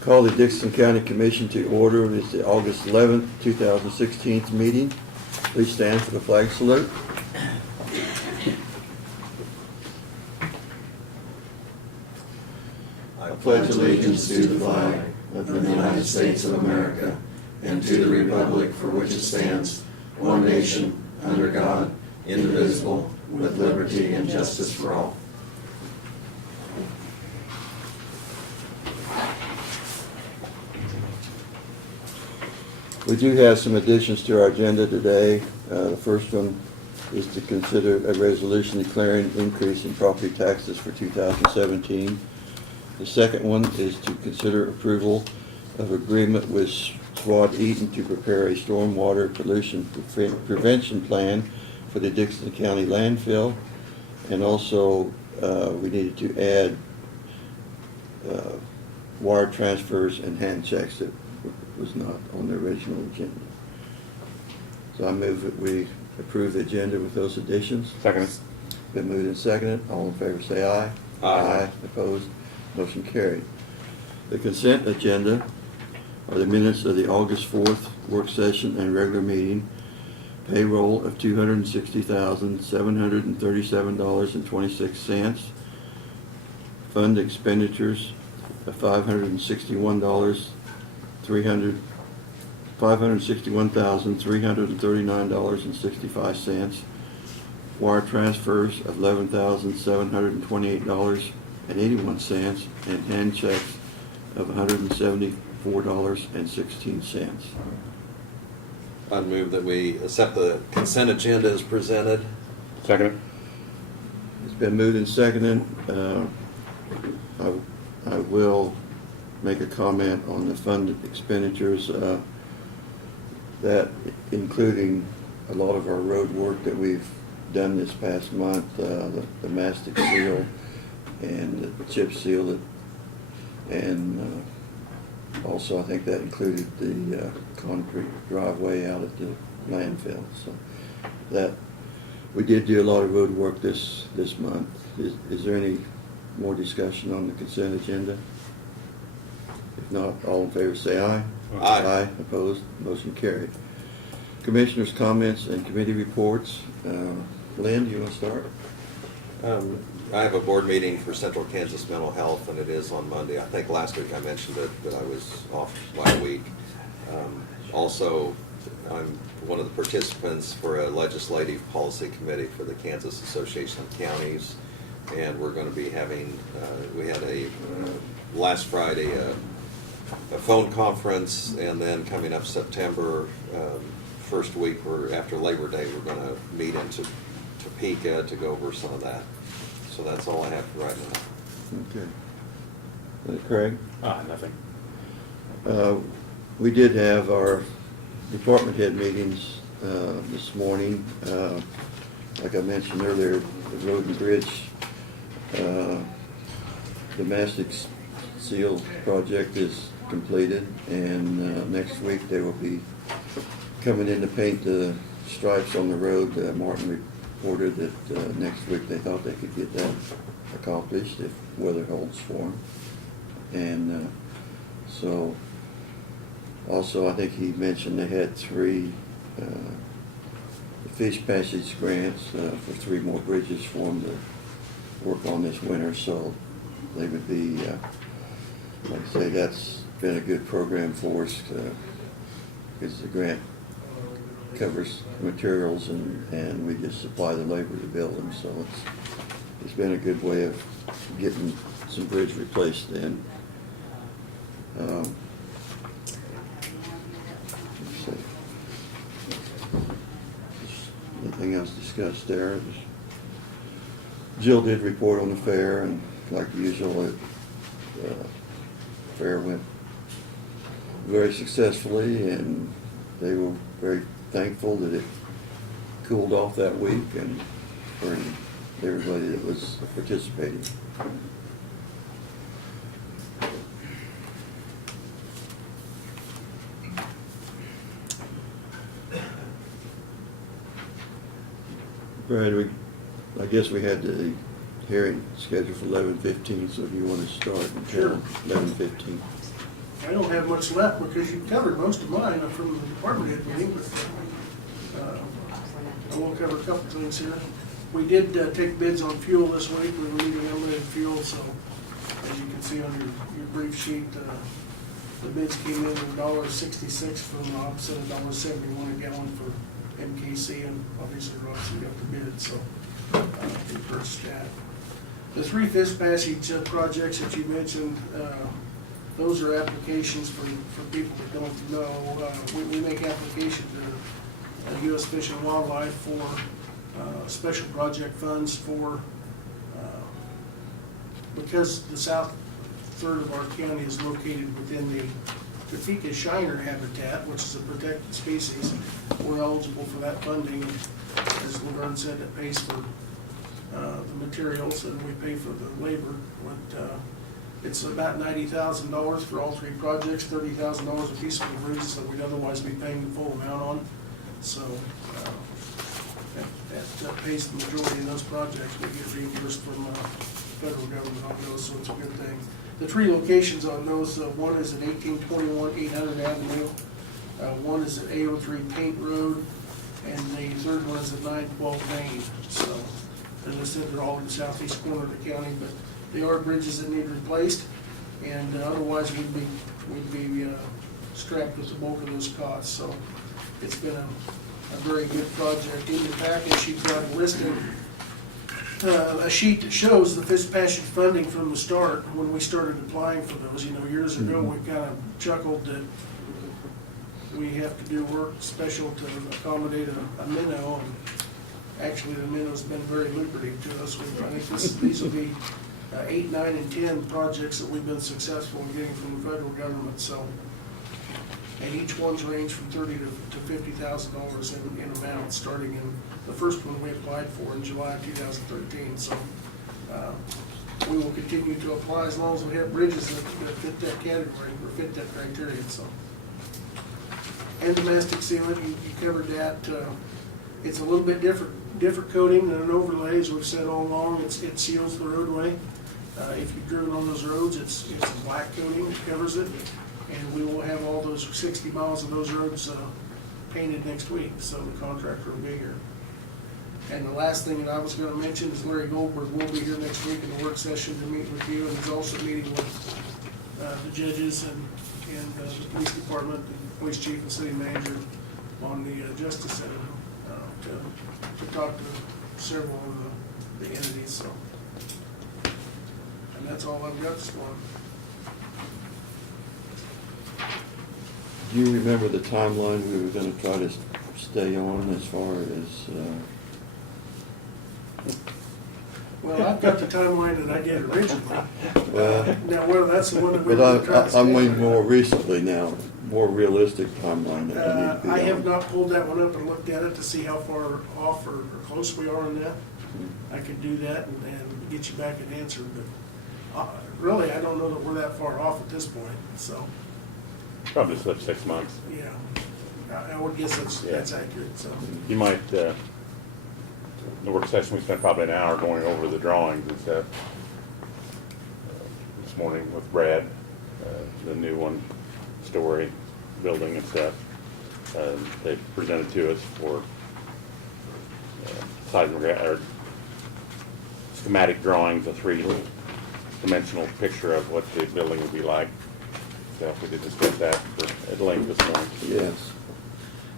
Call the Dixon County Commission to order. It's the August 11th, 2016 meeting. Please stand for the flag salute. I pledge allegiance to the flag of the United States of America and to the republic for which it stands, one nation, under God, indivisible, with liberty and justice for all. We do have some additions to our agenda today. The first one is to consider a resolution declaring increase in property taxes for 2017. The second one is to consider approval of agreement with Swad Eaton to prepare a stormwater pollution prevention plan for the Dixon County landfill. And also, we needed to add wire transfers and hand checks that was not on the original agenda. So I move that we approve the agenda with those additions. Second. Been moved and seconded. All in favor say aye. Aye. Opposed? Motion carried. The consent agenda are the minutes of the August 4th work session and regular meeting. Payroll of $260,737.26. Fund expenditures of $561,339.65. Wire transfers of $11,728.81, and hand checks of $174.16. I'd move that we accept the consent agenda as presented. Second. It's been moved and seconded. I will make a comment on the fund expenditures, that including a lot of our road work that we've done this past month, the mastic seal and the chip seal, and also I think that included the concrete driveway out at the landfill. So that we did do a lot of road work this month. Is there any more discussion on the consent agenda? If not, all in favor say aye. Aye. Aye. Opposed? Motion carried. Commissioners' comments and committee reports. Lynn, do you want to start? I have a board meeting for Central Kansas Mental Health, and it is on Monday. I think last week I mentioned it, but I was off last week. Also, I'm one of the participants for a legislative policy committee for the Kansas Association of Counties, and we're going to be having, we had last Friday, a phone conference, and then coming up September, first week after Labor Day, we're going to meet in Topeka to go over some of that. So that's all I have for right now. Okay. Craig? Nothing. We did have our department head meetings this morning. Like I mentioned earlier, the road and bridge, the mastic seal project is completed, and next week they will be coming in to paint the stripes on the road. Martin reported that next week they thought they could get that accomplished if weather holds for them. And so also I think he mentioned they had 3 fish passage grants for 3 more bridges for them to work on this winter. So they would be, like I say, that's been a good program for us because the grant covers materials and we just supply the labor to build them. So it's been a good way of getting some bridge replaced then. Let's see. Anything else discussed there? Jill did report on the fair, and like usual, the fair went very successfully, and they were very thankful that it cooled off that week, and for everybody that was participating. Brad, we'd like guess we had the hearing scheduled for 11:15, so if you want to start Sure. until 11:15. I don't have much left because you covered most of mine from the department head meeting, but I will cover a couple things here. We did take bids on fuel this week. We were needing unleaded fuel, so as you can see on your brief sheet, the bids came in at $1.66 from the opposite of $1.71 a gallon for MKC, and obviously Robson got the bid, so we purchased that. The three fifth passage projects that you mentioned, those are applications for people that don't know. We make application to U.S. Fish and Wildlife for special project funds for, because the south third of our county is located within the Topeka Shiner habitat, which is a protected species. We're eligible for that funding. As Laverne said, it pays for the materials and we pay for the labor. But it's about $90,000 for all three projects, $30,000 a piece for the bridges that we'd otherwise be paying the full amount on. So that pays the majority of those projects. We get reimbursed from federal government on those, so it's a good thing. The three locations on those, one is at 1821 800 Avenue, one is at 803 Paint Road, and the third one is at 912 Main. So, as I said, they're all in the southeast corner of the county, but they are bridges that need replaced, and otherwise we'd be strapped with the bulk of those costs. So, it's been a very good project. In your package, you've got listed a sheet that shows the fifth passage funding from the start. When we started applying for those, years ago, we kind of chuckled that we have to do work special to accommodate a minnow, and actually the minnow's been very lucrative to us. I think these will be 8, 9, and 10 projects that we've been successful in getting from the federal government. So, and each one's range from $30,000 to $50,000 in amount, starting in the first one we applied for in July of 2013. So we will continue to apply as long as we have bridges that fit that category or fit that criteria. So, and domestic sealant, you covered that. It's a little bit different coating than an overlay, as we've said all along. It seals the roadway. If you've driven on those roads, it's a black coating that covers it. And we will have all those 60 miles of those roads painted next week, so the contractor will be here. And the last thing that I was going to mention is Larry Goldberg will be here next week in the work session to meet with you, and he's also meeting with the judges and the police department, and police chief and city manager on the Justice Center to talk to several of the entities. So, and that's all I've got this morning. Do you remember the timeline we were going to try to stay on as far as? Well, I've got the timeline that I did originally. Well, Now, whether that's the one that we but were trying to I stay mean on. more recently now, more realistic timeline that we need to be I have on. not pulled that one up and looked at it to see how far off or close we are on that. I could do that and get you back an answer, but really, I don't know that we're that far off at this point, so, Probably slipped 6 months. yeah. I would guess that's accurate, so. You might, the work session, we spent probably an hour going over the drawings and stuff. This morning with Brad, the new one-story building and stuff. They presented to us for schematic drawings, a three-dimensional picture of what the building would be like. So we did discuss that at length this morning. Yes.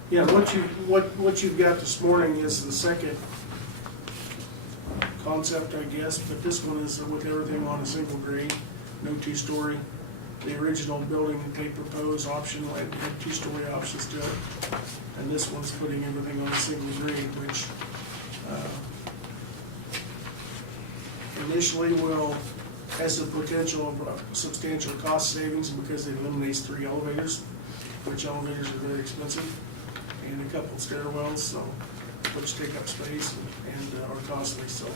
Yeah, what you've got this morning is the second concept, I guess, but this one is with everything on a single grade, no two-story. The original building that they proposed option had two-story options to it, and this one's putting everything on a single grade, which initially has the potential of substantial cost savings because it eliminates 3 elevators, which elevators are very expensive, and a couple of stairwells, so which take up space and are costly. So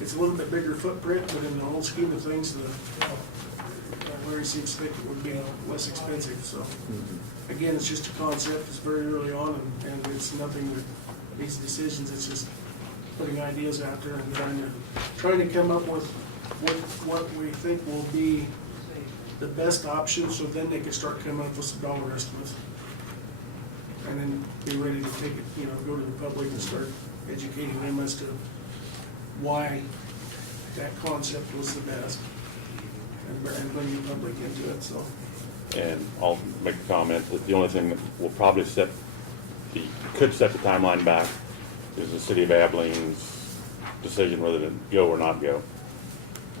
it's a little bit bigger footprint, but in the whole scheme of things, Larry seems to think it would be less expensive. So again, it's just a concept. It's very early on, and it's nothing that needs decisions. It's just putting ideas out there and trying to come up with what we think will be the best option, so then they can start coming up with some dollar estimates. And then be ready to take it, go to the public and start educating them as to why that concept was the best, and bring the public into it, so. And I'll make a comment that the only thing that will probably could set the timeline back is the city of Abilene's decision whether to go or not go.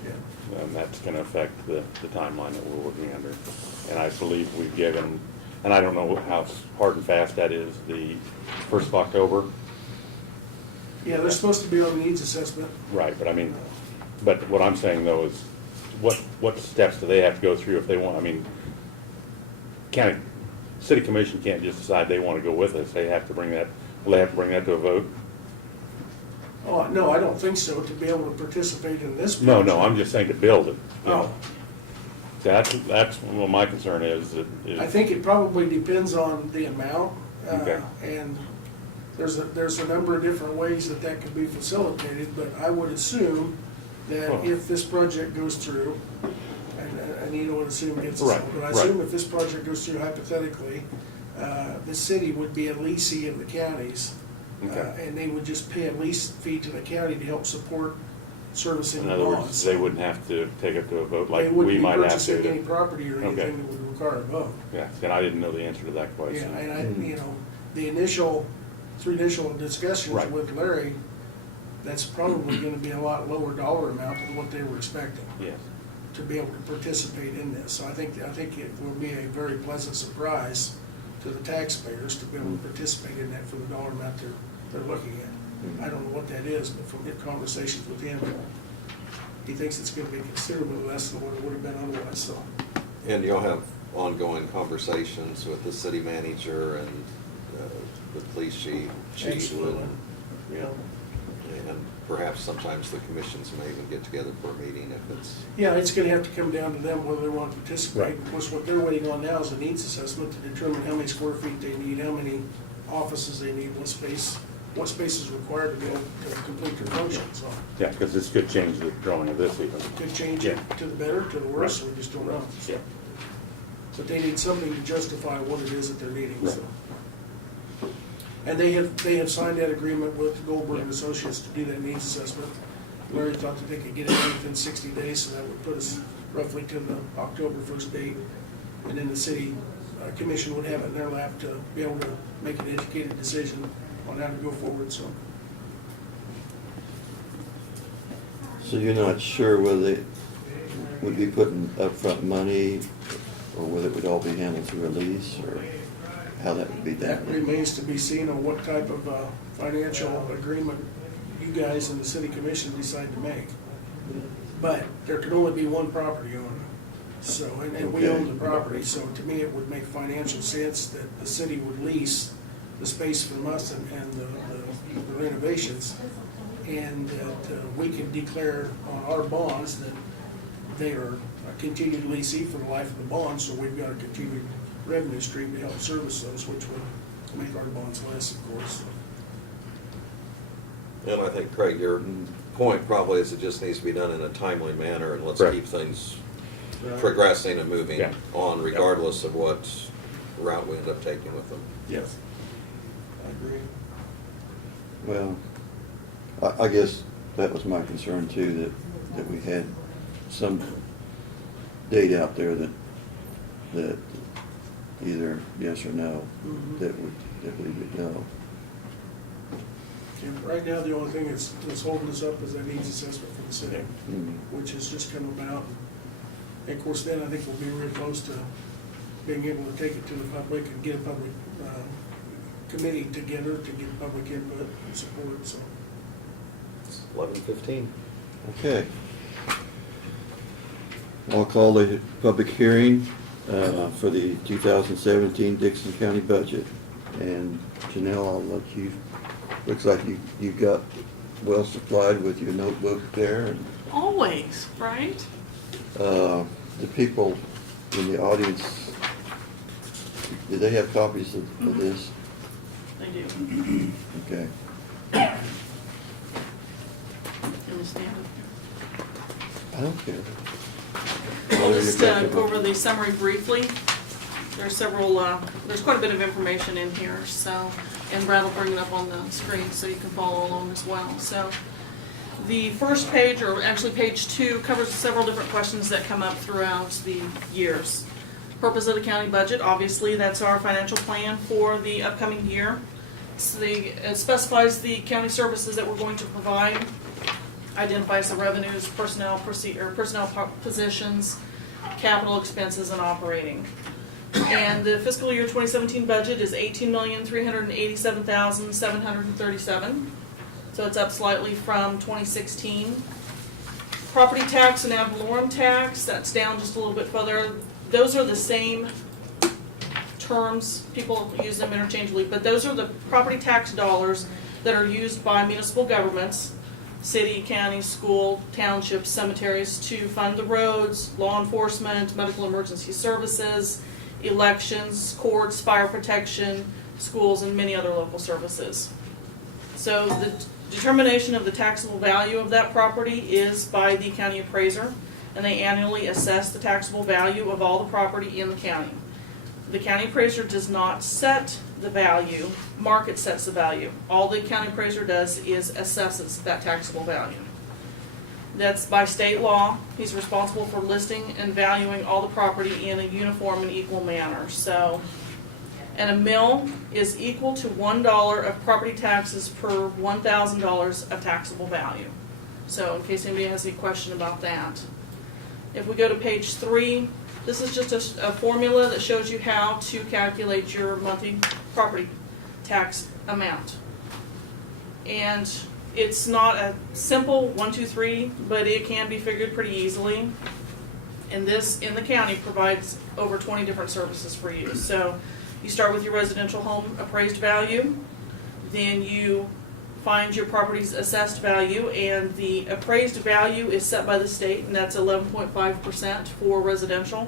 Yeah. And that's gonna affect the timeline that we're working under. And I believe we've given, and I don't know how hard and fast that is, the 1st of October. Yeah, they're supposed to be on the needs assessment. Right, but what I'm saying though is, what steps do they have to go through if they want, city commission can't just decide they want to go with us, they have to bring that, will they have to bring that to a vote? Oh, no, I don't think so, to be able to participate in this No, project. I'm just saying to build it. you know. Oh, That's what my concern is, I think it probably depends on the amount. Okay. And there's a number of different ways that could be facilitated, but I would assume that Oh. if this project goes through, and Anita would assume gets us, Right, but I right. assume if this project goes through hypothetically, the city would be a leasing of the counties. Okay. And they would just pay a lease fee to the county to help support servicing In the other bonds. words, they wouldn't have to take it to a vote They like wouldn't we be might have purchasing to. any property or anything Okay. that would require a vote. Yeah, and I didn't know the answer to that Yeah, question. and through initial discussions Right. with Larry, that's probably gonna be a lot lower dollar amount than what they were expecting Yes. to be able to participate in this. So I think it will be a very pleasant surprise to the taxpayers to be able to participate in that for the dollar amount they're looking at. I don't know what that is, but from your conversations with him, he thinks it's gonna be considerably less than what it would have been otherwise, so. And you'll have ongoing conversations with the city manager and the police chief. Absolutely. And perhaps sometimes the commissions may even get together for a meeting if it's, Yeah, it's gonna have to come down to them whether they want to participate. Right. Of course, what they're waiting on now is a needs assessment to determine how many square feet they need, how many offices they need, what space is required to be able to complete their function, so. Yeah, because this could change the drawing of this even. Could change it Yeah. to the better, to the worse, Right. we just don't know. Yeah. But they need something to justify what it is that they're needing, so. Right. And they have signed that agreement with Goldberg and Associates to do that needs assessment. Larry thought that they could get it done within 60 days, so that would put us roughly to the October 1st date. And then the city commission would have it in their lap to be able to make an educated decision on how to go forward, so. So you're not sure whether they would be putting upfront money, or whether it would all be handled through a lease, or how that would be That done? remains to be seen on what type of financial agreement you guys and the city commission decide to make. But there can only be one property owner, so, and we own the property, so to me, it would make financial sense that the city would lease the space from us and the renovations, and that we can declare on our bonds that they are a continued leasee for the life of the bond, so we've got a continued revenue stream to help service those, which would make our bonds less, of course. and I think, Craig, your point probably is it just needs to be done in a timely manner, and let's Correct. keep things Right. progressing and moving Yeah. on regardless of what route we end up taking with them. Yes. I agree. Well, I guess that was my concern too, that we had some date out there that either yes or no, Mhm. that we would know. And right now, the only thing that's holding us up is that needs assessment from the city, which has just come about. And of course, then I think we'll be real close to being able to take it to the public and get a public committee together to get public input and support, so. It's 11:15. Okay. I'll call the public hearing for the 2017 Dixon County budget. And Janelle, I'll let you, looks like you got well supplied with your notebook there. And Always, right? the people in the audience, do they have copies of this? They do. Okay. stand up I don't care. here. We'll Whatever just you're go comfortable. over the summary briefly. There's several, there's quite a bit of information in here, so, and Brad will bring it up on the screen so you can follow along as well. So the first page, or actually page 2, covers several different questions that come up throughout the years. Purpose of the county budget, obviously, that's our financial plan for the upcoming year. It specifies the county services that we're going to provide, identifies the revenues, personnel positions, capital expenses, and operating. And the fiscal year 2017 budget is $18,387,737. So it's up slightly from 2016. Property tax and ad valorem tax, that's down just a little bit further. Those are the same terms, people use them interchangeably, but those are the property tax dollars that are used by municipal governments, city, county, school, townships, cemeteries, to fund the roads, law enforcement, medical emergency services, elections, courts, fire protection, schools, and many other local services. So the determination of the taxable value of that property is by the county appraiser, and they annually assess the taxable value of all the property in the county. The county appraiser does not set the value, market sets the value. All the county appraiser does is assesses that taxable value. That's by state law. He's responsible for listing and valuing all the property in a uniform and equal manner. So, and a mill is equal to $1 of property taxes per $1,000 of taxable value. So in case anybody has any question about that. If we go to page 3, this is just a formula that shows you how to calculate your monthly property tax amount. And it's not a simple 1, 2, 3, but it can be figured pretty easily. And this, in the county, provides over 20 different services for you. So you start with your residential home appraised value, then you find your property's assessed value, and the appraised value is set by the state, and that's 11.5% for residential.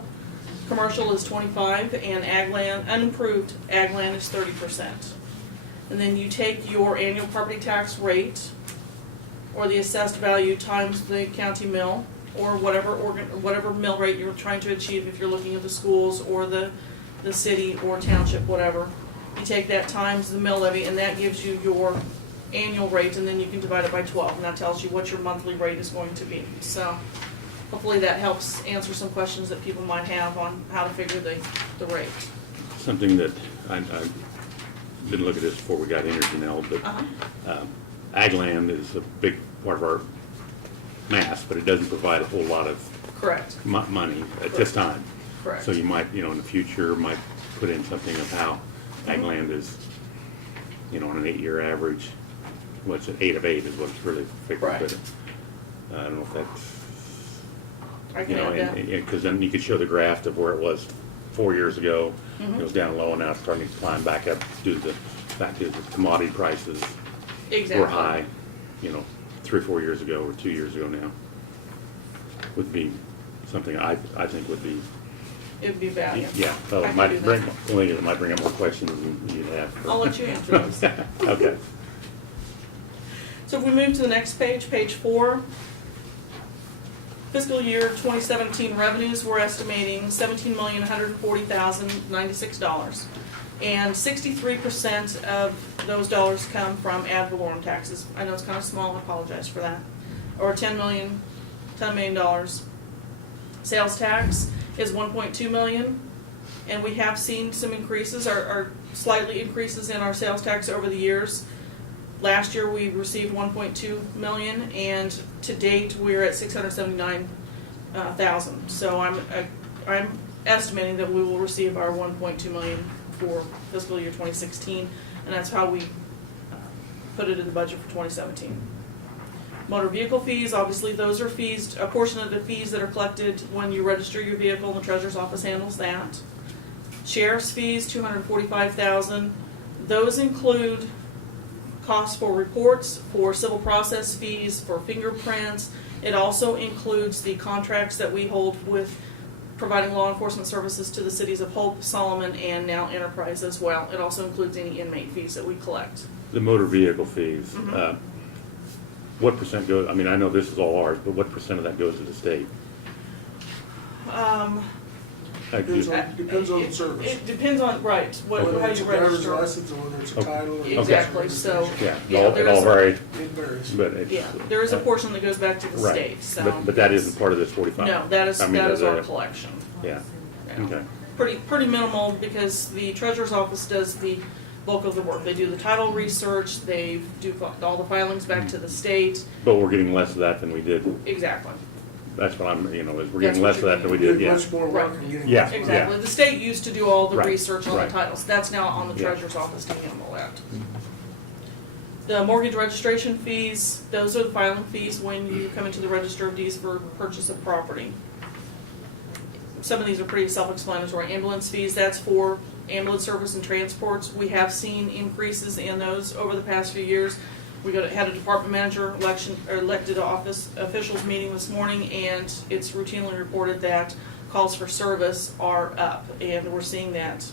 Commercial is 25%, and ag land, unimproved ag land is 30%. And then you take your annual property tax rate, or the assessed value, times the county mill, or whatever mill rate you're trying to achieve if you're looking at the schools or the city or township, whatever. You take that times the mill levy, and that gives you your annual rate, and then you can divide it by 12, and that tells you what your monthly rate is going to be. So hopefully that helps answer some questions that people might have on how to figure the rate. Something that I didn't look at this before we got here, Janelle, but ag land is a big part of our mass, but it doesn't provide a whole lot of Correct. money at this time. Correct. So you might, in the future, might put in something of how ag land is, on an 8-year average. What's it, 8 of 8 is what it's really figured. Right. But I don't know if that's, I can add that. because then you could show the graph of where it was 4 years ago. Mhm. It was down low, and now it's starting to climb back up due to the fact that the commodity prices Exactly. were high, 3 or 4 years ago, or 2 years ago now. Would be something I think would be, It would be value. yeah. So I it can might do bring, that. only it might bring up more questions than you'd have. I'll let you answer those. Okay. So if we move to the next page, page 4, fiscal year 2017 revenues, we're estimating $17,140,096. And 63% of those dollars come from ad valorem taxes. I know it's kind of small, I apologize for that. Or $10 million. Sales tax is $1.2 million. And we have seen some increases, or slightly increases in our sales tax over the years. Last year we received $1.2 million, and to date we're at $679,000. So I'm estimating that we will receive our $1.2 million for fiscal year 2016, and that's how we put it in the budget for 2017. Motor vehicle fees, obviously those are fees, a portion of the fees that are collected when you register your vehicle, and the treasurer's office handles that. Sheriff's fees, $245,000. Those include costs for reports, for civil process fees, for fingerprints. It also includes the contracts that we hold with providing law enforcement services to the cities of Hope, Solomon, and now Enterprise as well. It also includes any inmate fees that we collect. The motor vehicle fees, what percent goes, I mean, I know this is all ours, but what percent of that goes to the state? Like, Depends on the service. It depends on, right, Whether how it's you a driver's register. license or whether it's a Okay. title. or- Exactly, so. Yeah, Yeah, it there all is a- varies, It varies. but it's. Yeah, there is a portion that goes back to the Right. state, so. But that isn't part of this 45? No, that is I mean, our the- collection. Yeah, Yeah. okay. Pretty minimal, because the treasurer's office does the bulk of the work. They do the title research, they do all the filings back to the state. But we're getting less of that than we did. Exactly. That's what I'm, is we're That's getting what less of you're that than we Doing did, yeah. much more work and getting. Yeah. much more- Exactly. The state used to do all the Right, research on the right. titles. That's now on the Yeah. treasurer's office to handle that. The mortgage registration fees, those are the filing fees when you come into the register of deeds for purchase of property. Some of these are pretty self-explanatory. Ambulance fees, that's for ambulance service and transports. We have seen increases in those over the past few years. We had a department manager elected office officials meeting this morning, and it's routinely reported that calls for service are up, and we're seeing that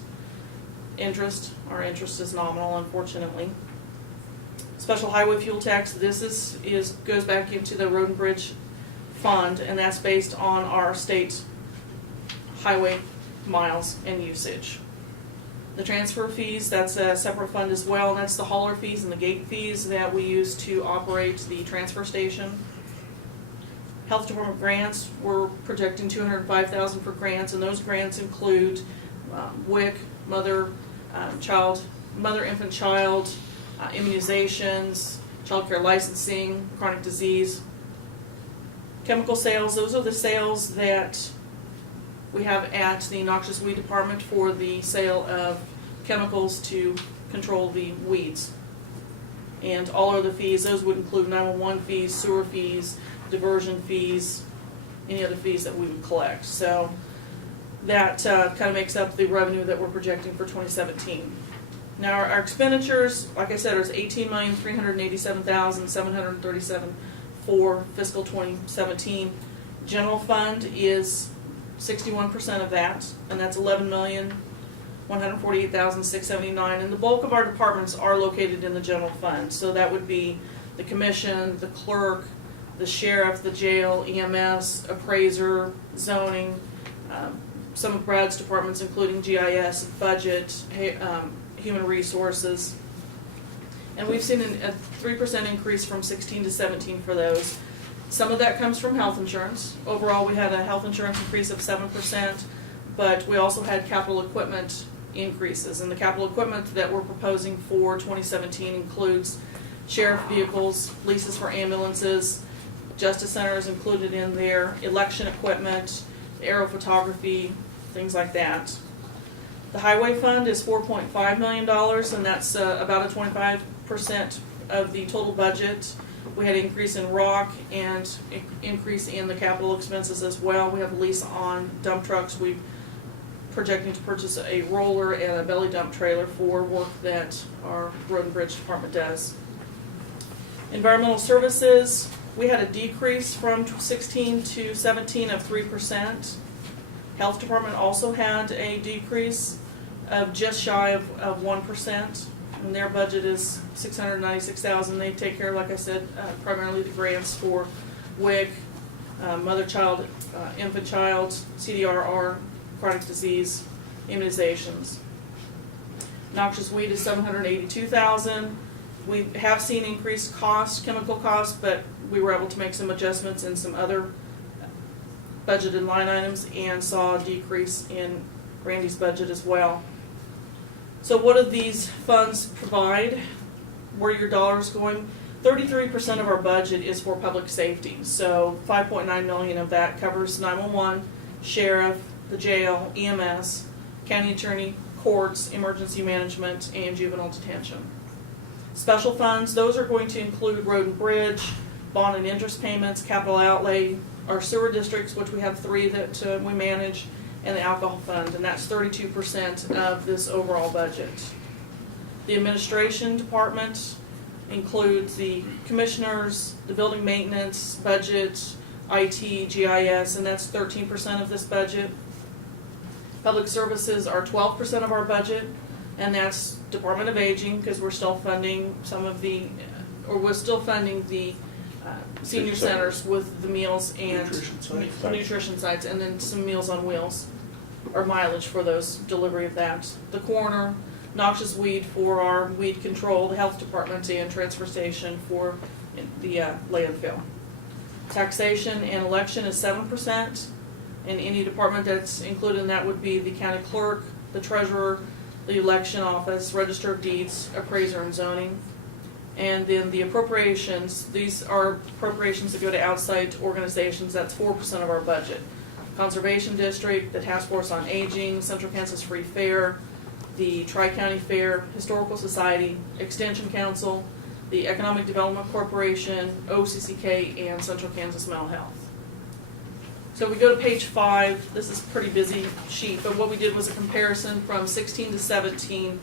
our interest is nominal, unfortunately. Special highway fuel tax, this goes back into the road and bridge fund, and that's based on our state highway miles and usage. The transfer fees, that's a separate fund as well, and that's the hauler fees and the gate fees that we use to operate the transfer station. Health Department grants, we're projecting $205,000 for grants, and those grants include WIC, mother, infant, child, immunizations, child care licensing, chronic disease. Chemical sales, those are the sales that we have at the noxious weed department for the sale of chemicals to control the weeds. And all other fees, those would include 911 fees, sewer fees, diversion fees, any other fees that we would collect. So that kind of makes up the revenue that we're projecting for 2017. Now our expenditures, like I said, is $18,387,737 for fiscal 2017. General fund is 61% of that, and that's $11,148,679. And the bulk of our departments are located in the general fund. So that would be the commission, the clerk, the sheriff, the jail, EMS, appraiser, zoning, some of Brad's departments, including GIS, budget, human resources. And we've seen a 3% increase from 16 to 17 for those. Some of that comes from health insurance. Overall, we had a health insurance increase of 7%, but we also had capital equipment increases. And the capital equipment that we're proposing for 2017 includes sheriff vehicles, leases for ambulances, justice center is included in there, election equipment, aerophotography, things like that. The highway fund is $4.5 million, and that's about a 25% of the total budget. We had an increase in rock and increase in the capital expenses as well. We have a lease on dump trucks. We're projecting to purchase a roller and a belly dump trailer for work that our road and bridge department does. Environmental services, we had a decrease from 16 to 17 of 3%. Health department also had a decrease of just shy of 1%. And their budget is $696,000. They take care, like I said, primarily the grants for WIC, mother, child, infant, child, CDRR, chronic disease, immunizations. Noxious weed is $782,000. We have seen increased costs, chemical costs, but we were able to make some adjustments in some other budgeted line items and saw a decrease in Randy's budget as well. So what do these funds provide? Where are your dollars going? 33% of our budget is for public safety. So $5.9 million of that covers 911, sheriff, the jail, EMS, county attorney, courts, emergency management, and juvenile detention. Special funds, those are going to include road and bridge, bond and interest payments, capital outlay, our sewer districts, which we have 3 that we manage, and the alcohol fund, and that's 32% of this overall budget. The administration department includes the commissioners, the building maintenance, budget, IT, GIS, and that's 13% of this budget. Public services are 12% of our budget, and that's Department of Aging, because we're still funding we're still funding the senior Nutrition centers with the meals and Nutrition sites. nutrition sites, and then some Meals on Wheels or mileage for those delivery of that. The coroner, noxious weed for our weed control, the health department, and transfer station for the landfill. Taxation and election is 7%, and any department that's included in that would be the county clerk, the treasurer, the election office, register of deeds, appraiser, and zoning. And then the appropriations, these are appropriations that go to outside organizations, that's 4% of our budget. Conservation District, the Task Force on Aging, Central Kansas Free Fair, the Tri-County Fair, Historical Society, Extension Council, the Economic Development Corporation, OCCK, and Central Kansas Mental Health. So we go to page 5, this is a pretty busy sheet, but what we did was a comparison from 16 to 17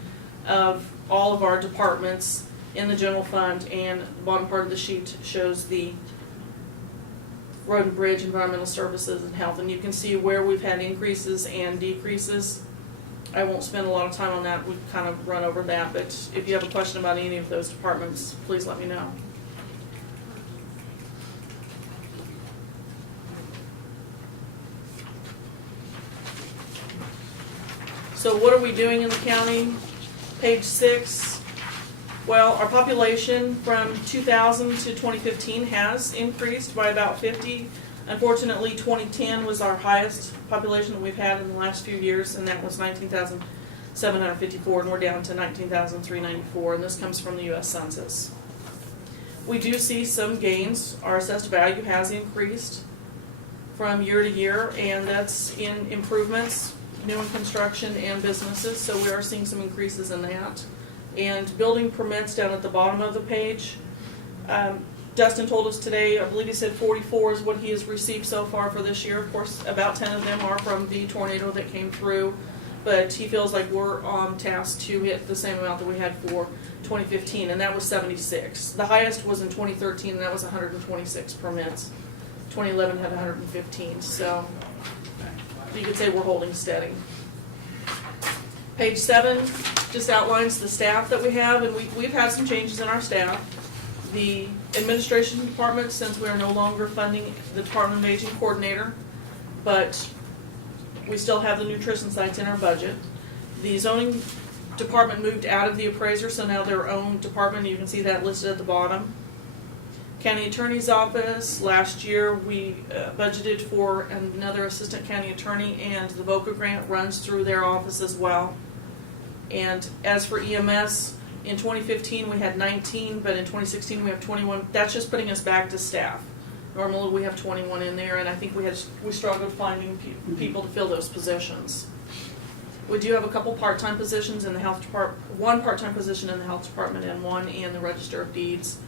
of all of our departments in the general fund, and the bottom part of the sheet shows the road and bridge, environmental services, and health, and you can see where we've had increases and decreases. I won't spend a lot of time on that, we've kind of run over that, but if you have a question about any of those departments, please let me know. So what are we doing in the county? Page 6. Well, our population from 2000 to 2015 has increased by about 50. Unfortunately, 2010 was our highest population that we've had in the last few years, and that was 19,754, and we're down to 19,394, and this comes from the U.S. Census. We do see some gains. Our assessed value has increased from year to year, and that's in improvements, new in construction and businesses, so we are seeing some increases in that. And building permits down at the bottom of the page. Dustin told us today, I believe he said 44 is what he has received so far for this year. Of course, about 10 of them are from the tornado that came through, but he feels like we're on task to hit the same amount that we had for 2015, and that was 76. The highest was in 2013, and that was 126 permits. 2011 had 115, so you could say we're holding steady. Page 7 just outlines the staff that we have, and we've had some changes in our staff. The administration department, since we are no longer funding the Department of Aging coordinator, but we still have the nutrition sites in our budget. The zoning department moved out of the appraiser, so now their own department, you can see that listed at the bottom. County Attorney's Office, last year we budgeted for another assistant county attorney, and the VOCA grant runs through their office as well. And as for EMS, in 2015 we had 19, but in 2016 we have 21. That's just putting us back to staff. Normally we have 21 in there, and I think we struggled finding people to fill those positions. We do have a couple part-time positions in the health department, one part-time position in the health department and one in the Register of Deeds.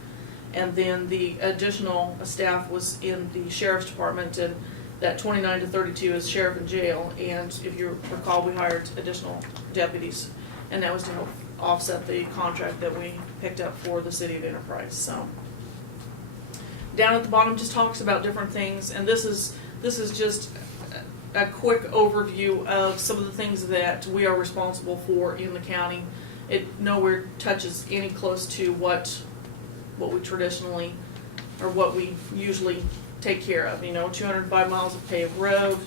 And then the additional staff was in the sheriff's department, and that 29 to 32 is sheriff and jail. And if you recall, we hired additional deputies, and that was to help offset the contract that we picked up for the city of Enterprise. So down at the bottom just talks about different things, and this is just a quick overview of some of the things that we are responsible for in the county. It nowhere touches any close to what we traditionally, or what we usually take care of. 205 miles of paved road,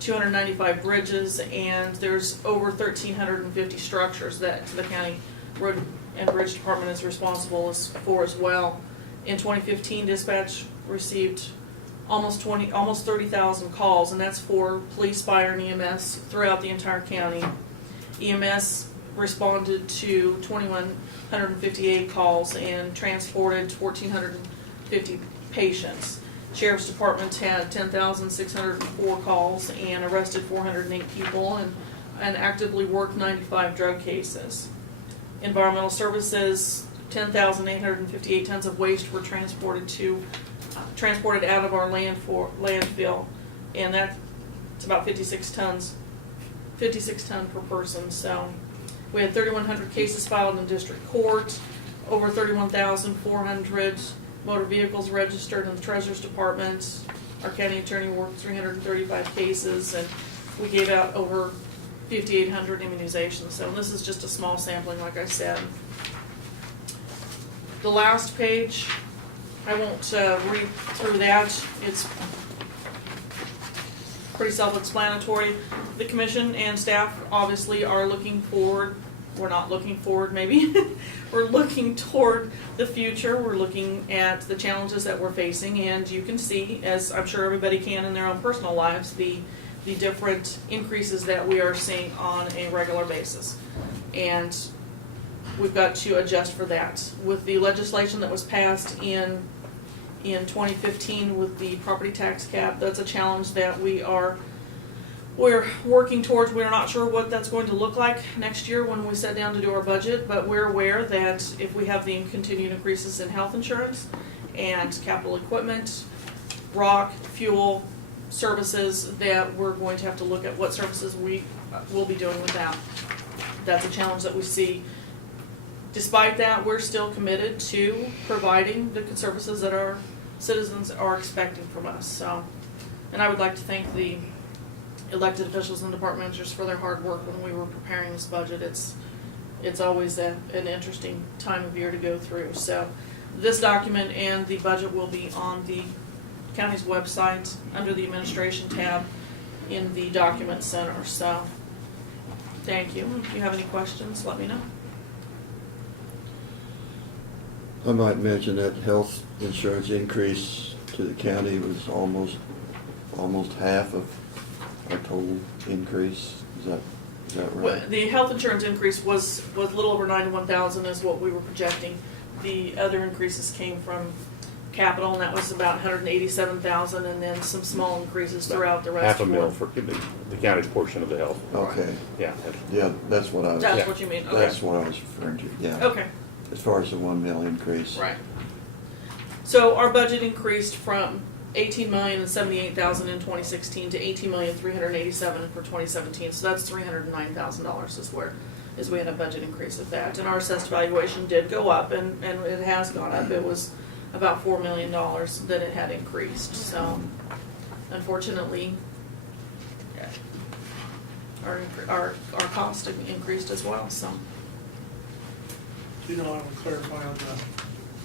295 bridges, and there's over 1,350 structures that the county road and bridge department is responsible for as well. In 2015, dispatch received almost 30,000 calls, and that's for police, fire, and EMS throughout the entire county. EMS responded to 2,158 calls and transported 1,450 patients. Sheriff's Department had 10,604 calls and arrested 408 people and actively worked 95 drug cases. Environmental Services, 10,858 tons of waste were transported out of our landfill, and that's about 56 tons per person. So we had 3,100 cases filed in district court, over 31,400 motor vehicles registered in the Treasurer's Department. Our county attorney worked 335 cases, and we gave out over 5,800 immunizations. So this is just a small sampling, like I said. The last page I won't read through that. It's pretty self-explanatory. The commission and staff obviously are looking forward. We're not looking forward, maybe. We're looking toward the future. We're looking at the challenges that we're facing, and you can see, as I'm sure everybody can in their own personal lives, the different increases that we are seeing on a regular basis. And we've got to adjust for that. With the legislation that was passed in 2015 with the property tax cap, that's a challenge that we're working towards. We're not sure what that's going to look like next year when we sit down to do our budget, but we're aware that if we have the continued increases in health insurance and capital equipment, rock, fuel, services, that we're going to have to look at what services we will be doing with that. That's a challenge that we see. Despite that, we're still committed to providing the services that our citizens are expecting from us. So, and I would like to thank the elected officials and department managers for their hard work when we were preparing this budget. It's always an interesting time of year to go through. So this document and the budget will be on the county's website under the administration tab in the document center. So thank you. If you have any questions, let me know. I might mention that health insurance increase to the county was almost half of our total increase. Is that Well, right? the health insurance increase was a little over 91,000 is what we were projecting. The other increases came from capital, and that was about 187,000, and then some small increases throughout the rest. $500,000 for the county's portion of the health. Okay. Yeah. Yeah, that's what I was. That's Yeah. what you mean, okay. That's what I was referring to. Yeah. Okay, As far as the $1 million increase. right. So our budget increased from $18,078,000 in 2016 to $18,387,000 for 2017. So that's $309,000 is we had a budget increase of that. And our assessed valuation did go up, and it has gone up. It was about $4 million that it had increased. So unfortunately, our cost increased as well. So You know, I would clarify on the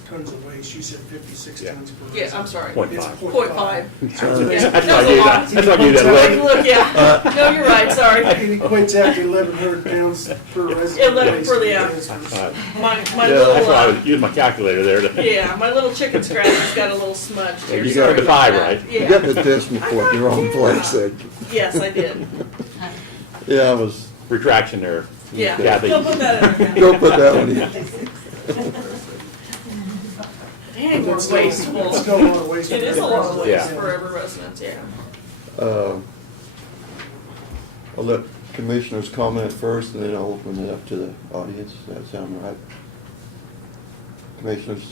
tons of waste, you said 56 Yeah. tons per resident. yeah, I'm sorry. Point It's five. 0.5. Sorry. Yeah, That's that why was I a gave lot. that, that's why I gave that look. Look, yeah. No, you're right. Sorry. It equates out to 1,100 pounds per resident. 11 per the hour. Uh, My Yeah, little That's why I was using my calculator there to. yeah, my little chicken scratch has got a little smudge here. You Sorry got the about five that. right. You Yeah. got the decimal point in the wrong place there. Yes, I did. Yeah, I was, Retraction there. Yeah. Kathy. Don't put that in. go put that one in. Dang, we're It's wasteful. still a lot of waste. It is a lot of waste Yeah. for every resident. Yeah. I'll let commissioners comment first, and then I'll open it up to the audience. Does that sound right? Commissioners,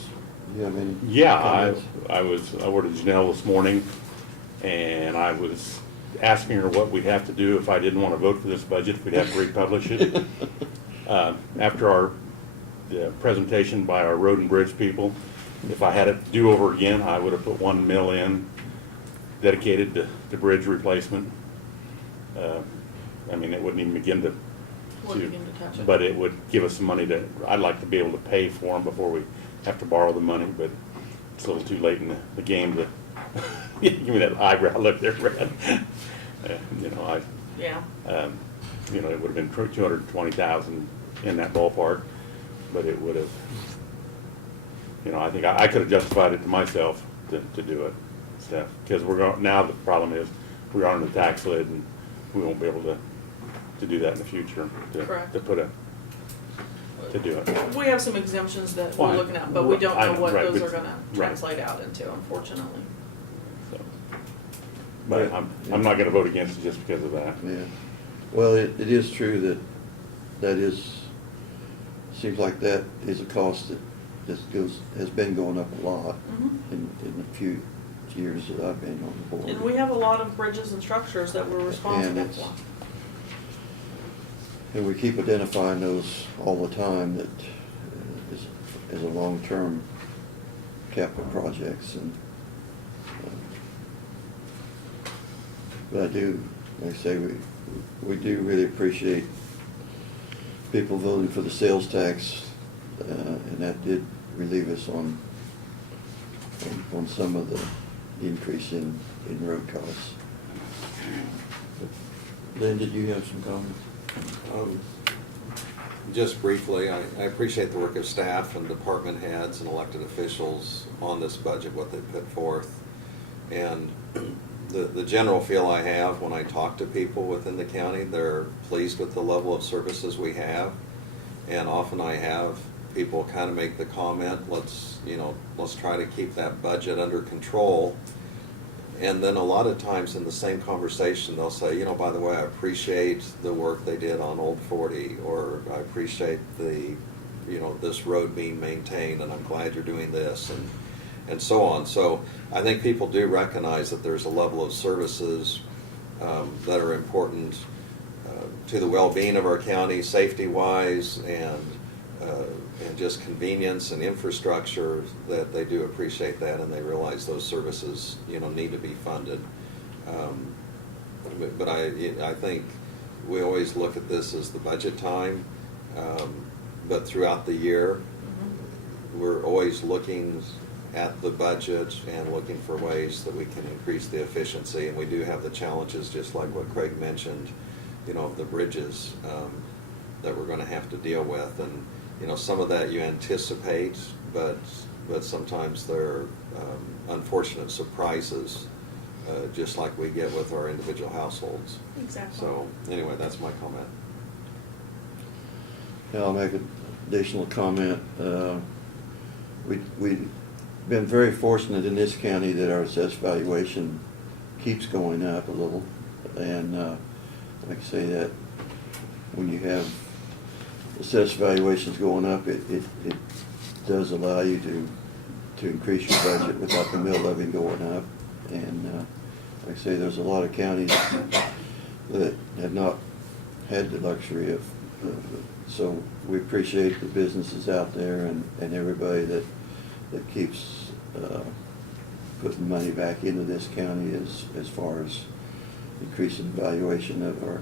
do you have any? Yeah, comments? I ordered Janelle this morning, and I was asking her what we'd have to do if I didn't want to vote for this budget, if we'd have to republish it. After the presentation by our road and bridge people, if I had it do over again, I would have put $1 million dedicated to bridge replacement. I mean, it wouldn't even begin to, Wouldn't begin to touch it. but it would give us some money I'd like to be able to pay for them before we have to borrow the money, but it's a little too late in the game to, give me that eyebrow look there, Brad. You know, Yeah. you know, it would have been 220,000 in that ballpark, but it would have, you know, I think I could have justified it to myself to do it, stuff, because now the problem is, we are on the tax lid, and we won't be able to do that in the future, Correct. to do it. We have some exemptions that we're Fine. looking at, but we don't I know know, what right, those but- are gonna right. translate out into, unfortunately. So, but I'm not gonna vote against it just because of that. Yeah. Well, it is true that seems like that is a cost that has been going up a lot Mhm. in the few years that I've been on the board. And we have a lot of bridges and structures that we're responsible And it's- for. And we keep identifying those all the time that is a long-term capital projects, and but I do, like I say, we do really appreciate people voting for the sales tax, and that did relieve us on on some of the increase in road costs. Lynn, did you have some comments? Just briefly, I appreciate the work of staff and department heads and elected officials on this budget, what they put forth. And the general feel I have when I talk to people within the county, they're pleased with the level of services we have. And often I have people kind of make the comment, let's try to keep that budget under control. And then a lot of times in the same conversation, they'll say, by the way, I appreciate the work they did on Old 40, or I appreciate this road being maintained, and I'm glad you're doing this, and so on. So I think people do recognize that there's a level of services that are important to the well-being of our county, safety-wise, and just convenience and infrastructure, that they do appreciate that, and they realize those services, need to be funded. But I think we always look at this as the budget time, but throughout the year, we're always looking at the budget and looking for ways that we can increase the efficiency, and we do have the challenges, just like what Craig mentioned, of the bridges that we're going to have to deal with, and some of that you anticipate, but sometimes they're unfortunate surprises, just like we get with our individual households. Exactly. So anyway, that's my comment. Yeah, I'll make an additional comment. We've been very fortunate in this county that our assessed valuation keeps going up a little, and like I say, that when you have assessed valuations going up, it does allow you to increase your budget without the mill levy going up. And like I say, there's a lot of counties that have not had the luxury of so we appreciate the businesses out there and everybody that keeps putting money back into this county as far as increasing the valuation of our,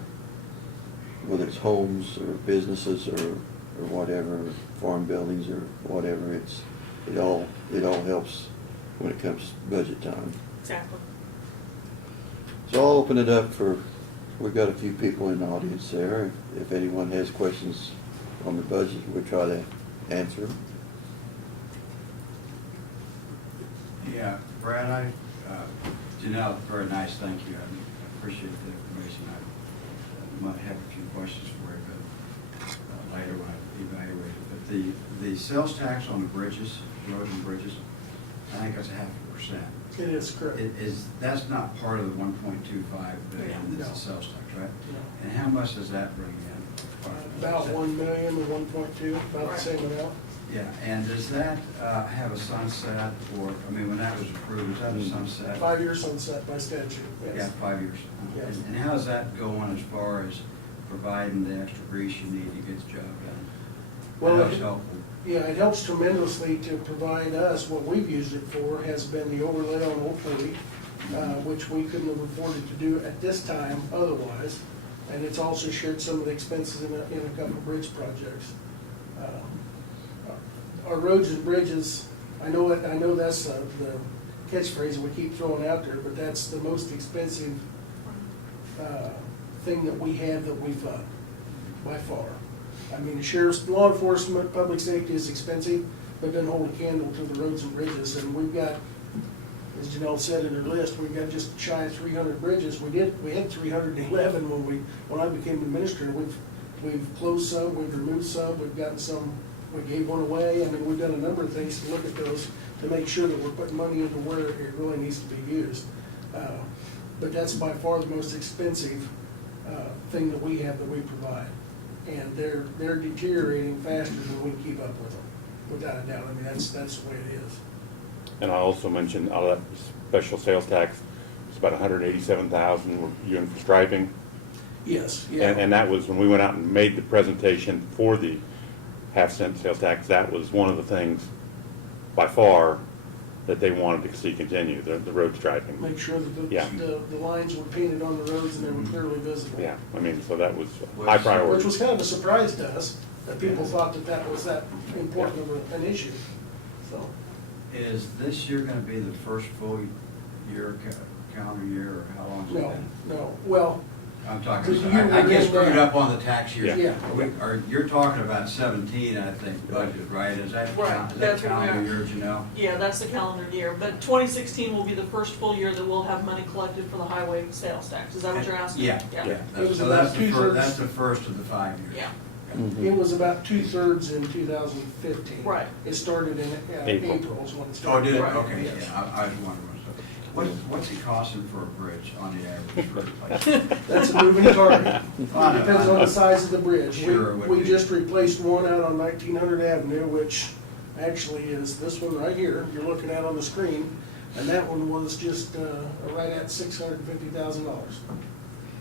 whether it's homes or businesses or whatever, farm buildings or whatever. It all helps when it comes to budget time. Exactly. So I'll open it up for, we've got a few people in the audience there. If anyone has questions on the budget, we'll try to answer them. Yeah, Brad, Janelle, very nice, thank you. I appreciate the information. I might have a few questions for you, but later when I evaluate it. But the sales tax on the bridges, roads and bridges, I think that's 0.5%. It is correct. That's not part of the 1.25 billion, No. that's the sales tax, right? No. And how much does that bring in? About 1 million or 1.2, about the same amount. Yeah, and does that have a sunset, or, I mean, when that was approved, is that a sunset? 5-year sunset by statute, Yeah, yes. 5 years. Yes. And how's that going as far as providing the extra grease you need to get the job done? Well, That was helpful. Yeah, it helps tremendously to provide us, what we've used it for has been the overlay on Old 40, which we couldn't have afforded to do at this time otherwise. And it's also shared some of the expenses in a couple of bridge projects. Our roads and bridges, I know that's the catchphrase we keep throwing out there, but that's the most expensive thing that we have that we've by far. I mean, the sheriff's, law enforcement, public safety is expensive, but doesn't hold a candle to the roads and bridges. And we've got, as Janelle said in her list, we've got just shy of 300 bridges. We had 311 when I became administrator. We've closed some, we've removed some, we've gotten some, we gave one away. I mean, we've done a number of things to look at those to make sure that we're putting money into where it really needs to be used. But that's by far the most expensive thing that we have that we provide. And they're deteriorating faster than we can keep up with them, without a doubt. I mean, that's the way it is. And I also mentioned out of that special sales tax, it's about 187,000 we're using for striping. Yes, yeah. And that was when we went out and made the presentation for the half-cent sales tax. That was one of the things by far that they wanted to see continue, the road striping. Make sure that Yeah. the lines were painted on the roads and they were clearly visible. Yeah, I mean, so that was high Which priority. was kind of a surprise to us, that people thought that was that important of an issue, so. Is this year gonna be the first full year, calendar year, or how long has it No, been? no, well, I'm talking, The year I we're get in screwed now. up on the tax year. Yeah. You're talking about 17, I think, budget, right? Is that, Right, is that that's what we calendar are. year, Janelle? Yeah, that's the calendar year, but 2016 will be the first full year that we'll have money collected for the highway sales tax. Is that what you're asking? Yeah, yeah. It was So about that's the first, 2/3. that's the first of the 5 years. Yeah. it was about 2/3 in 2015. Right. It started in April. April is when it Oh, started. did it? Right. Okay, Yes. yeah, I was wondering. What's it costing for a bridge on the average for replacement? That's a moving target. I know, Depends I on know. the size of the bridge. Sure it would We be. just replaced one out on 1900 Avenue, which actually is this one right here, you're looking at on the screen. And that one was just right at $650,000.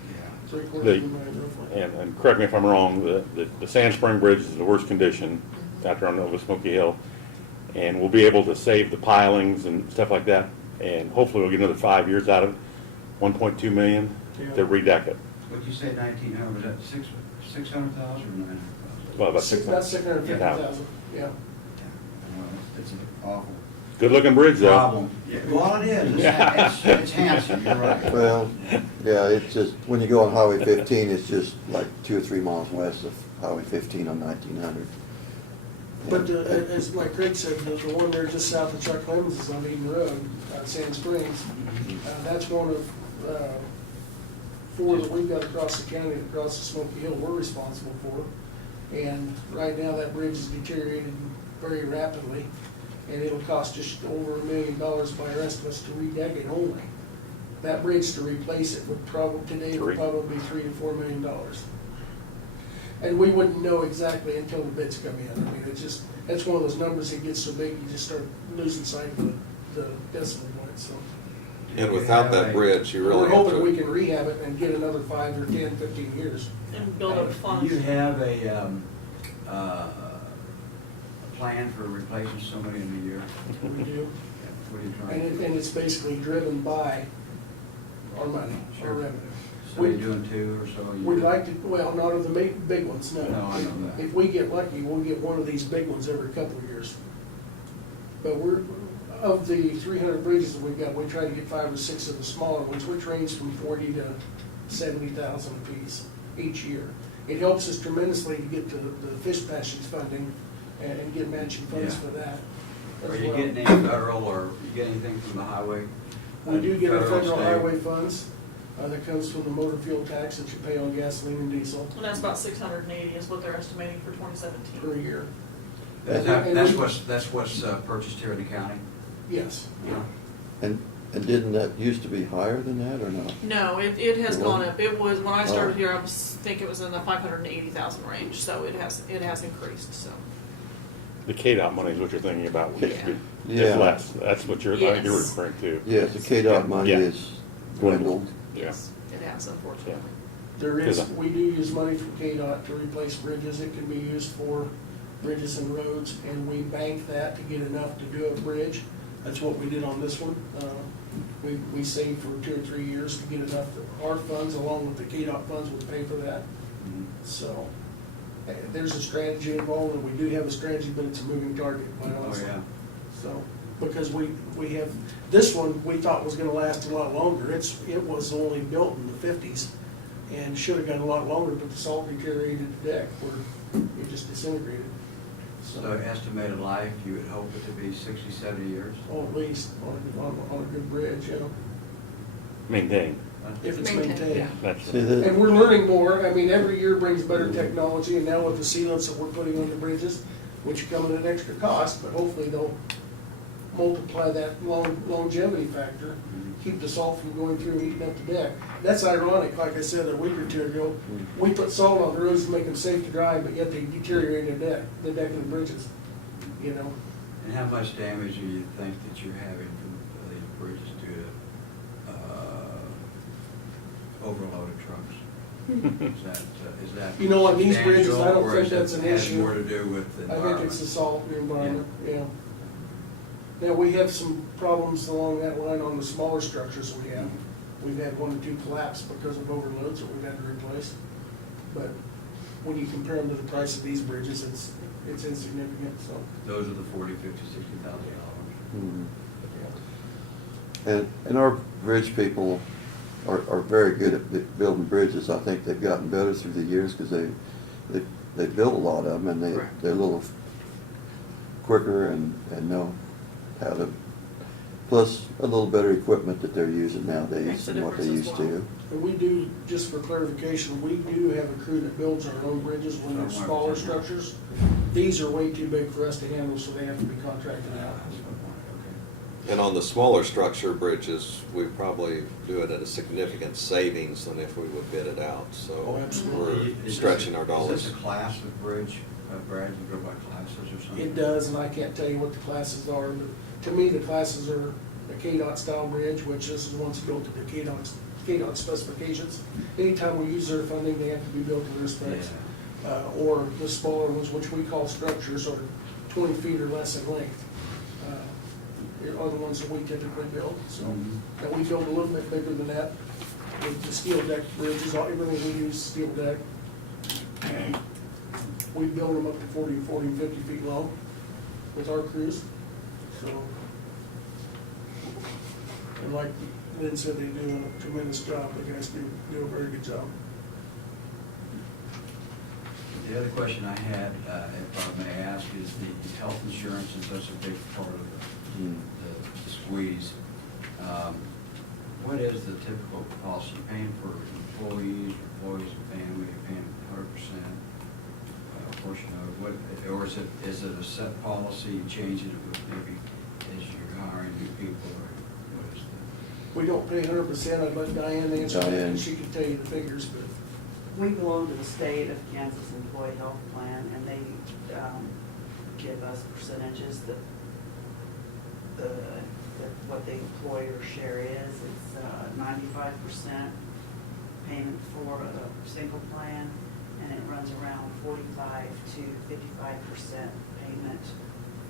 Yeah. 3/4 The- of a million roughly. And correct me if I'm wrong, the Sand Spring Bridge is in the worst condition out there on Nova Smoky Hill. And we'll be able to save the pilings and stuff like that, and hopefully we'll get another 5 years out of it, 1.2 million to Yeah. redeck it. What'd you say, 1900, was that 600,000 or 900,000? Well, about About 600. 650,000, yeah. Well, it's an awful Good looking bridge though. problem. Well, it is, it's handsome, you're right. Well, yeah, it's just, when you go on Highway 15, it's just like 2 or 3 miles west of Highway 15 on 1900. But as like Craig said, the one there just south of Chuck Clemens is on Eden Road, Sand Springs. That's one of 4 that we've got across the county, across the Smoky Hill, we're responsible for. And right now, that bridge is deteriorating very rapidly, and it'll cost just over $1 million by our estimates to redeck it only. That bridge to replace it would probably, today, would probably be $3 to $4 million. And we wouldn't know exactly until the bids come in. I mean, it's just, that's one of those numbers that gets so big, you just start losing sight of the decimal point, so. And without that bridge, you really We're have hoping we to, can rehab it and get another 5 or 10, 15 years. And build up Do funds. you have a plan for replacing somebody in a year? We do. What are you And trying to do? and it's basically driven by our money, our Sure. revenue. So you're doing 2 or so a year? We'd like to, well, not of the big ones, no. No, I know that. If we get lucky, we'll get one of these big ones every couple of years. But of the 300 bridges that we've got, we try to get 5 or 6 of the smaller ones, which range from 40 to 70,000 apiece each year. It helps us tremendously to get to the fish passage funding and get matching funds Yeah. for that. as Are you well. getting any federal, or you get anything from the highway? We do get our federal state? highway funds, that comes from the motor fuel tax that you pay on gasoline and diesel And that's about 680 is what they're estimating for 2017. per year. That's what's purchased here in the county? Yes, yeah. And didn't that used to be higher than that, or not? No, it has It gone wasn't? up. It was, when I started Oh. here, I think it was in the 580,000 range, so it has increased, so. The KDOT money is what you're thinking about, which is Yeah. just less. That's what I think you're Yes. referring to. Yes, the KDOT money Yeah. is dwindled. Yeah. It has, unfortunately. There is, Because we do use money from KDOT to replace bridges. It can be used for bridges and roads, and we bank that to get enough to do a bridge. That's what we did on this one. We saved for 2 or 3 years to get enough, our funds along with the KDOT funds would pay for that. Mhm. So, there's a strategy involved, and we do have a strategy, but it's a moving target, quite Oh, honestly. yeah. So, because we have, this one, we thought was gonna last a lot longer. It was only built in the 50s and should have got a lot longer, but the salt deteriorated the deck where it just disintegrated. So estimated life, you would hope it to be 60, 70 years? Oh, at least on a good bridge, you know, Maintain. if it's Maintain, maintained. yeah. That's See, the, And we're learning more. I mean, every year brings better technology, and now with the sealants that we're putting on the bridges, which come at an extra cost, but hopefully they'll multiply that longevity factor, keep the salt from going through and eating up the deck. That's ironic, like I said a week or 2 ago, we put salt on the roads to make them safe to drive, but yet they deteriorate the deck of the bridges, you know. And how much damage do you think that you're having from these bridges due to overloaded trucks? Is that You know, on these bridges, I don't substantial, or think is it- that's an has issue. more to do with the I think environment? it's the salt in the environment, yeah. Now, we have some problems along that line on the smaller structures we have. We've had 1 or 2 collapse because of overloads that we've had to replace. But when you compare them to the price of these bridges, it's insignificant, so. Those are the $40,000, $50,000, $60,000. Mhm. And our bridge people are very good at building bridges. I think they've gotten better through the years because they built a lot of them, and Correct. they're a little quicker and know how to, plus a little better equipment that they're using nowadays Makes a than what they difference as used well. to. And we do, just for clarification, we do have a crew that builds our own bridges when they're smaller structures. These are way too big for us to handle, so they have to be contracted out. And on the smaller structure bridges, we probably do it at a significant savings than if we would bid it out, Oh, so absolutely. we're stretching our Is dollars. this a class of bridge, Brad, you go by classes or something? It does, and I can't tell you what the classes are, but to me, the classes are a KDOT style bridge, which this is one's built to the KDOT specifications. Anytime we use their funding, they have to be built to their specs. Or the smaller ones, which we call structures, are 20 feet or less in length. Are the ones that we typically build, so. Mhm. And we build a little bit bigger than that. With the steel deck bridges, everything we use is steel deck. We build them up to 40, 50 feet long with our crews, so. And like Lynn said, they do a tremendous job, the guys do a very good job. The other question I had, if I may ask, is the health insurance is such a big part of the squeeze. What is the typical cost? You paying for employees and family, you're paying 100%? Of course, you know, what, or is it a set policy, changing it with maybe as you're hiring new people, or what is the? We don't pay 100%, I'd let Diane answer that, Diane. and she can tell you the figures, but. We belong to the state of Kansas Employee Health Plan, and they give us percentages that what the employer share is. It's 95% payment for a single plan, and it runs around 45 to 55% payment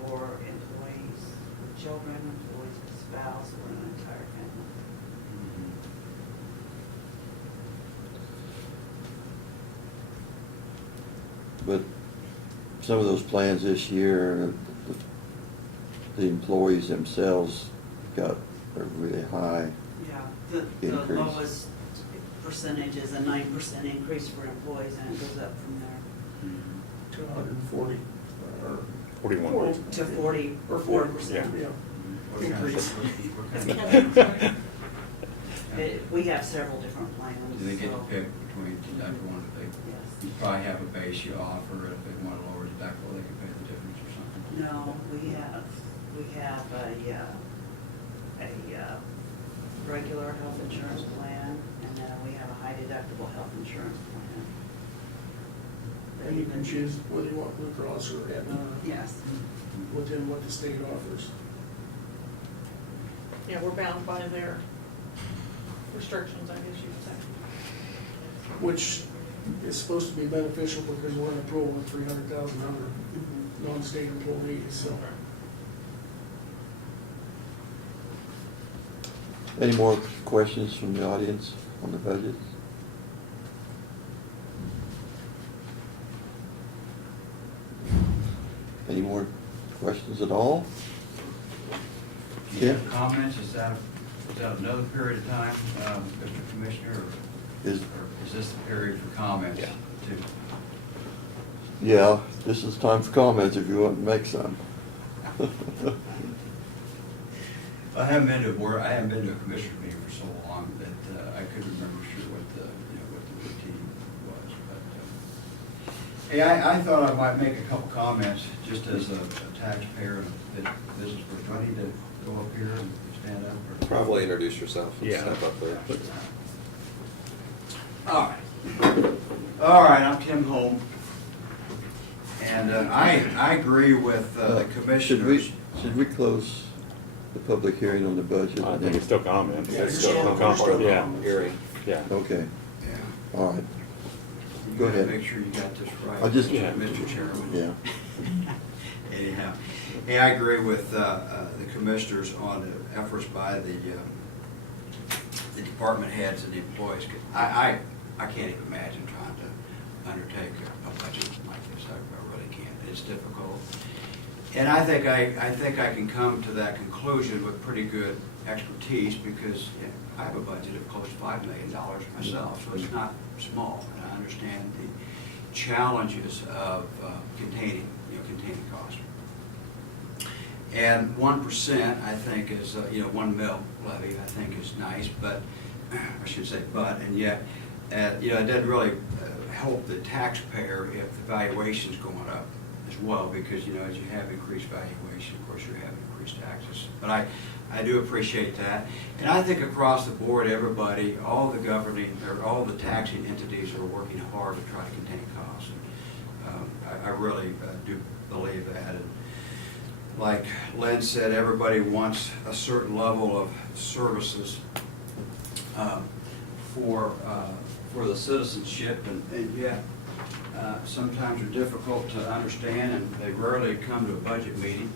for employees with children, employees with spouse, or an entire family. But some of those plans this year, the employees themselves got a really high. Yeah, the Increase. lowest percentage is a 9% increase for employees, and it goes up from there. To 140, or 41. To 40. Or 40%, Yeah. yeah. What kind of- Increase. what kind of- We have several different plans. Do they get to so, pick between deductible and they, Yes. you probably have a base you offer, if they want a lower deductible, they can pay the difference or something? No, we have a regular health insurance plan, and then we have a high deductible health insurance plan. And you can choose whether you want Blue Cross or Aetna, Yes. within what the state offers. Yeah, we're bound by their restrictions, I guess you'd say. Which is supposed to be beneficial because we're in a pool with 300,000 other non-state employees, so. Any more questions from the audience on the budget? Any more questions at all? Do you have Yeah. comments? Is that another period of time, Mr. Commissioner, or Is, is this the period for comments? Yeah. too? yeah, this is time for comments if you want to make some. I haven't been to a commissioner meeting for so long that I couldn't remember sure what the routine was. But hey, I thought I might make a couple comments just as a taxpayer that this is for money to go up here and stand up. Or Probably introduce yourself and Yeah. step up there. All right, I'm Tim Holm. And I agree with the commissioners. Should we close the public hearing on the budget? I think it's still comments. Yeah, It's you're still still- a part of the Yeah. hearing. Yeah. Okay, Yeah. all right, You Go gotta ahead. Make sure you got this right. I just- Yeah. Mr. Chairman. yeah. Anyhow, hey, I agree with the commissioners on the efforts by the department heads and the employees. I can't even imagine trying to undertake a budget like this. I really can't. It's difficult. And I think I can come to that conclusion with pretty good expertise because I have a budget of close to $5 million myself, so it's not small. And I understand the challenges of containing costs. And 1%, I think, is 1 mill levy. I think is nice, but I should say, and yet, it doesn't really help the taxpayer if the valuation's going up as well, because as you have increased valuation, of course, you have increased taxes. But I do appreciate that, and I think across the board, everybody, all the governing or all the taxing entities are working hard to try to contain costs. I really do believe that. And like Len said, everybody wants a certain level of services for the citizenship, and yet sometimes they're difficult to understand, and they rarely come to a budget meeting,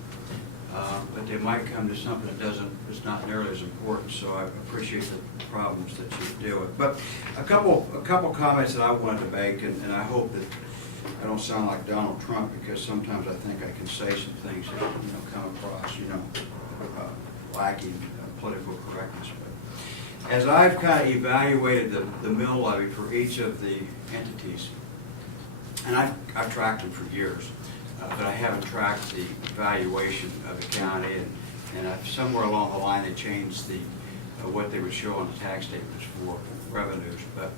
but they might come to something that's not nearly as important. So I appreciate the problems that you deal with. But a couple comments that I wanted to make, and I hope that I don't sound like Donald Trump, because sometimes I think I can say some things that come across lacking political correctness. But as I've kind of evaluated the mill levy for each of the entities, and I've tracked them for years, but I haven't tracked the valuation of the county, and somewhere along the line they changed what they would show on the tax statements for revenues. But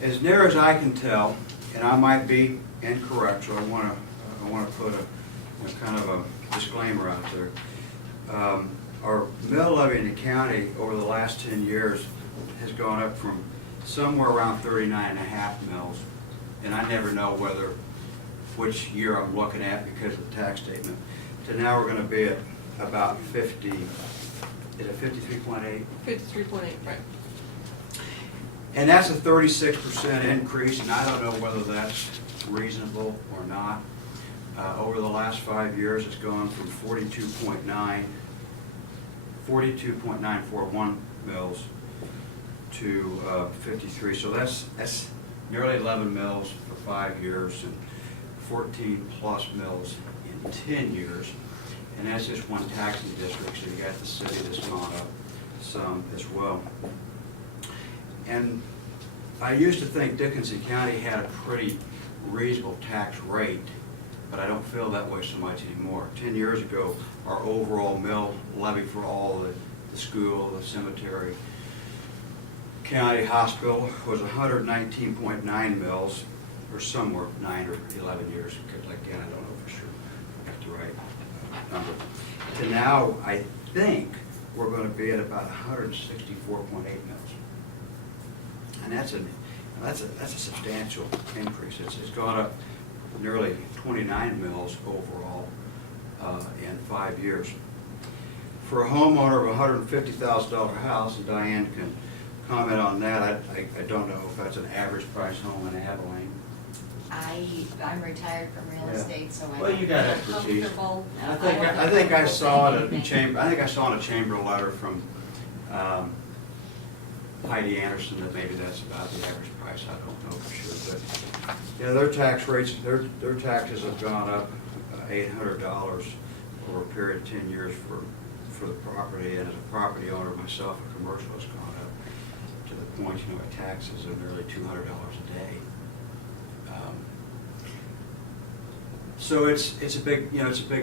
as near as I can tell, and I might be incorrect, so I want to put a kind of a disclaimer out there. Our mill levy in the county over the last 10 years has gone up from somewhere around 39.5 mils, and I never know which year I'm looking at because of the tax statement, to now we're going to be at about 50. Is it 53.8? 53.8, right. And that's a 36% increase, and I don't know whether that's reasonable or not. Over the last 5 years, it's gone from 42.941 mils to 53. So that's nearly 11 mils for 5 years and 14 plus mils in 10 years. And that's just one taxing district, so you got the city that's gone up some as well. And I used to think Dickinson County had a pretty reasonable tax rate, but I don't feel that way so much anymore. 10 years ago, our overall mill levy for all the school, the cemetery, county hospital was 119.9 mils, or somewhere 9 or 11 years, because again, I don't know for sure I got the right number. To now, I think we're going to be at about 164.8 mils. And that's a substantial increase. It's gone up nearly 29 mils overall in 5 years. For a homeowner of a $150,000 house, and Diane can comment on that, I don't know if that's an average price home in Abilene. I'm retired from real Yeah. estate, so Well, you got I'm expertise. comfortable. I think I saw it in a chamber. I think I saw in a chamber letter from Heidi Anderson that maybe that's about the average price. I don't know for sure, but yeah, their tax rates, their taxes have gone up $800 over a period of 10 years for the property. And as a property owner myself, a commercial has gone up to the point, my taxes are nearly $200 a day. So it's a big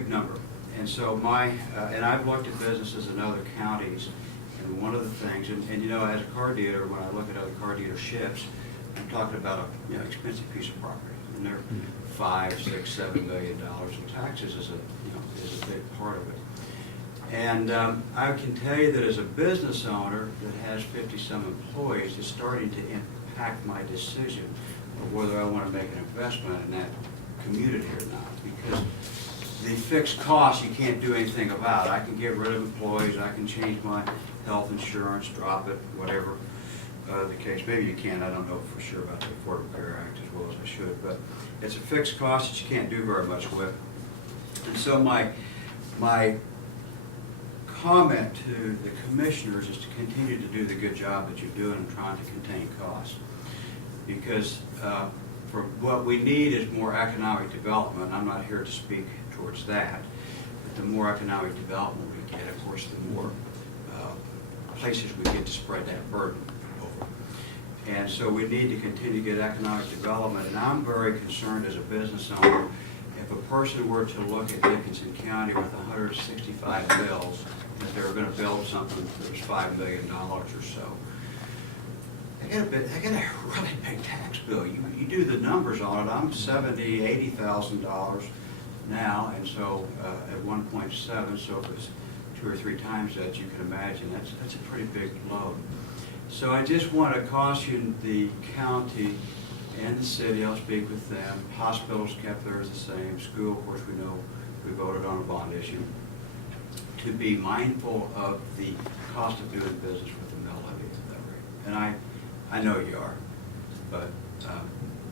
number. And so and I've looked at businesses in other counties, and one of the things, and as a car dealer, when I look at other car dealerships, I'm talking about a expensive piece of property, and they're $5, $6, $7 million, and taxes is a big part of it. And I can tell you that as a business owner that has 50-some employees, it's starting to impact my decision of whether I want to make an investment in that community or not, because the fixed costs you can't do anything about. I can get rid of employees, I can change my health insurance, drop it, whatever the case. Maybe you can, I don't know for sure about the Affordable Care Act as well as I should, but it's a fixed cost that you can't do very much with. And so my comment to the commissioners is to continue to do the good job that you're doing in trying to contain costs. Because for what we need is more economic development. I'm not here to speak towards that. But the more economic development we get, of course, the more places we get to spread that burden over. And so we need to continue to get economic development. And I'm very concerned as a business owner, if a person were to look at Dickinson County with 165 bills, that they were going to build something that was $5 million or so. I got a really big tax bill. You do the numbers on it. I'm $70,000, $80,000 now, and so at 1.7. So if it's 2 or 3 times that, you can imagine that's a pretty big load. So I just want to caution the county and the city. I'll speak with them. Hospitals kept theirs the same. School, of course, we know we voted on a bond issue. To be mindful of the cost of doing business with the mill levy at that rate. And I know you are, but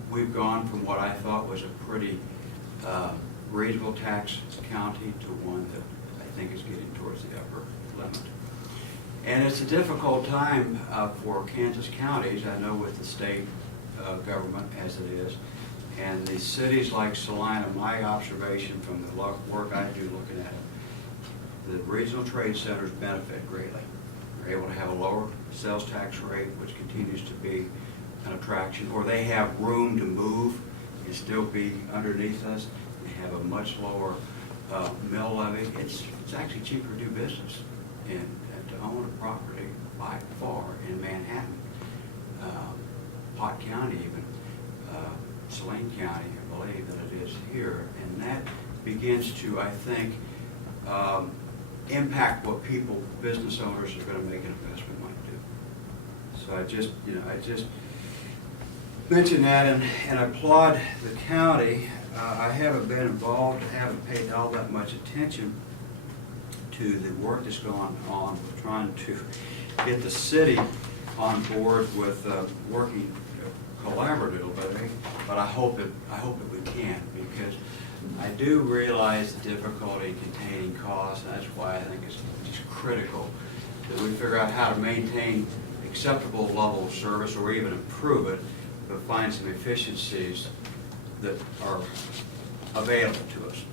we've gone from what I thought was a pretty reasonable tax county to one that I think is getting towards the upper limit. And it's a difficult time for Kansas counties, I know with the state government as it is, and the cities like Salina, my observation from the work I do looking at it, the regional trade centers benefit greatly. They're able to have a lower sales tax rate, which continues to be an attraction, or they have room to move and still be underneath us. They have a much lower mill levy. It's actually cheaper to do business and to own a property by far in Manhattan, Pot County even, Saline County, I believe, than it is here. And that begins to, I think, impact what people, business owners are going to make an investment might do. So I just mention that and I applaud the county. I haven't been involved, haven't paid all that much attention to the work that's going on with trying to get the city on board with working collaboratively, but I hope that we can, because I do realize the difficulty in containing costs, and that's why I think it's just critical that we figure out how to maintain acceptable level of service or even improve it, but find some efficiencies that are available to us.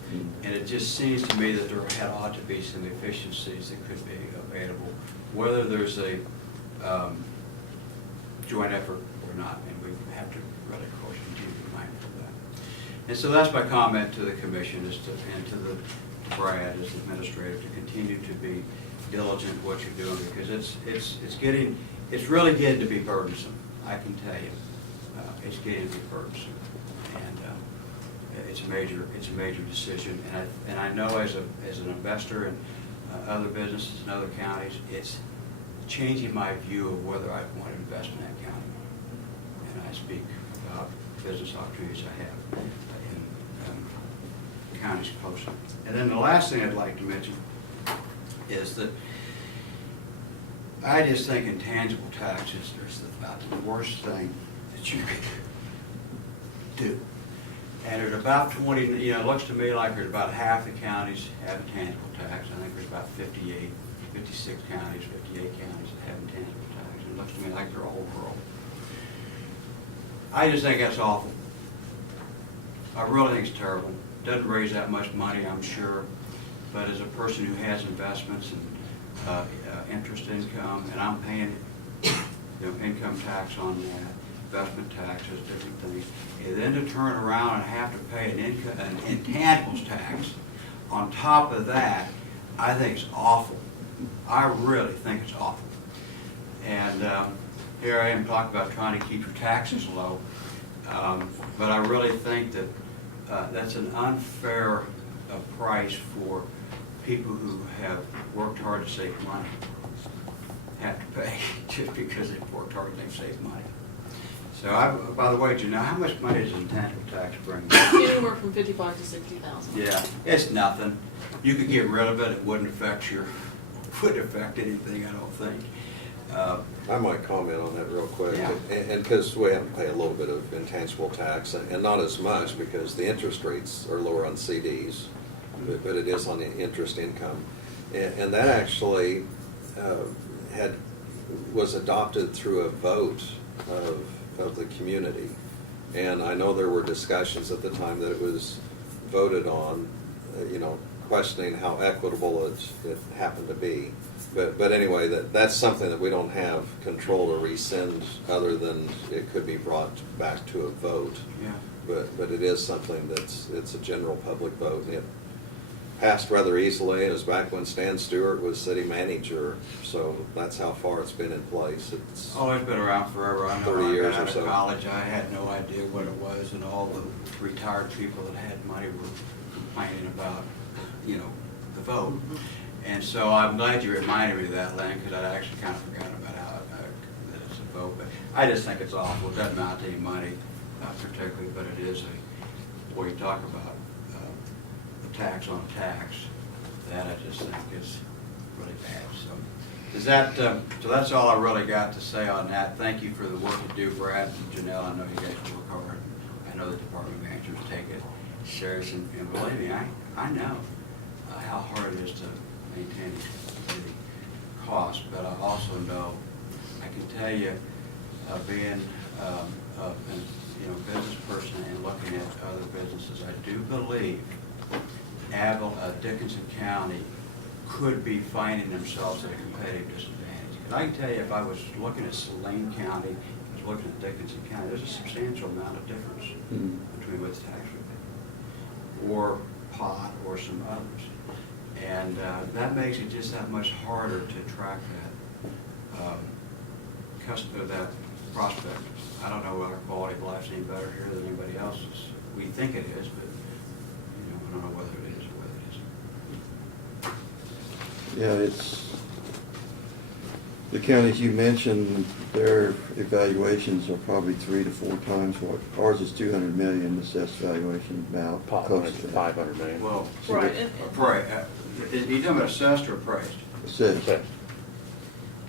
And it just seems to me that there ought to be some efficiencies that could be available, whether there's a joint effort or not, and we have to really, of course, continue to be mindful of that. And so that's my comment to the commission and to the Brad as administrator, to continue to be diligent in what you're doing, because it's really getting to be burdensome. I can tell you, it's getting to be burdensome, and it's a major decision. And I know as an investor in other businesses in other counties, it's changing my view of whether I want to invest in that county. And I speak about business opportunities I have in counties closer. And then the last thing I'd like to mention is that I just think intangible taxes is about the worst thing that you could do. And there's about 20, it looks to me like there's about half the counties have intangible tax. I think there's about 56 counties, 58 counties that have intangible tax. It looks to me like they're all rural. I just think that's awful. I really think it's terrible. Doesn't raise that much money, I'm sure, but as a person who has investments and interest income, and I'm paying income tax on that, investment taxes, different things, and then to turn around and have to pay an intangibles tax on top of that, I think it's awful. I really think it's awful. And here I am talking about trying to keep your taxes low, but I really think that that's an unfair price for people who have worked hard to save money, have to pay just because they've worked hard and they've saved money. So, by the way, do you know how much money does intangible tax bring? Anywhere from 55 to 60,000. Yeah, it's nothing. You could get rid of it. It wouldn't affect anything, I don't think. I might comment on that real quick. Yeah. And because we have to pay a little bit of intangible tax, and not as much because the interest rates are lower on CDs, but it is on the interest income. And that actually was adopted through a vote of the community. And I know there were discussions at the time that it was voted on you know, questioning how equitable it happened to be. But anyway, that's something that we don't have control to rescind, other than it could be brought back to a vote. Yeah. But it is something it's a general public vote. It passed rather easily. It was back when Stan Stewart was city manager, so that's how far it's been in place. It's, Oh, it's been around forever. I know 30 when I years got or out so. of college, I had no idea what it was, and all the retired people that had money were complaining about, you know, the vote. And so I'm glad you reminded me of that, Lynn, because I'd actually kind of forgotten about how that it's a vote. But I just think it's awful. It doesn't amount to any money, particularly, but it is a, where you talk about the tax on a tax, that I just think is really bad. So is that, so that's all I really got to say on that. Thank you for the work you do, Brad and Janelle. I know you guys work hard. I know the department managers take it serious, and believe me, I know how hard it is to maintain the cost, but I also know, I can tell you, being a business person and looking at other businesses, I do believe Dickinson County could be finding themselves at a competitive disadvantage. And I can tell you, if I was looking at Saline County, I was looking at Dickinson County, there's a substantial amount of difference between what the tax would be, or pot, or some others. And that makes it just that much harder to attract that prospect. I don't know whether quality of life's any better here than anybody else's. We think it is, but I don't know whether it is or whether it isn't. Yeah, it's, the counties you mentioned, their evaluations are probably 3 to 4 times what, ours is 200 million assessed valuation, about Pot close limits to of that. 500 million. Well, Right, is he talking about assessed or appraised? Assessed. Assessed.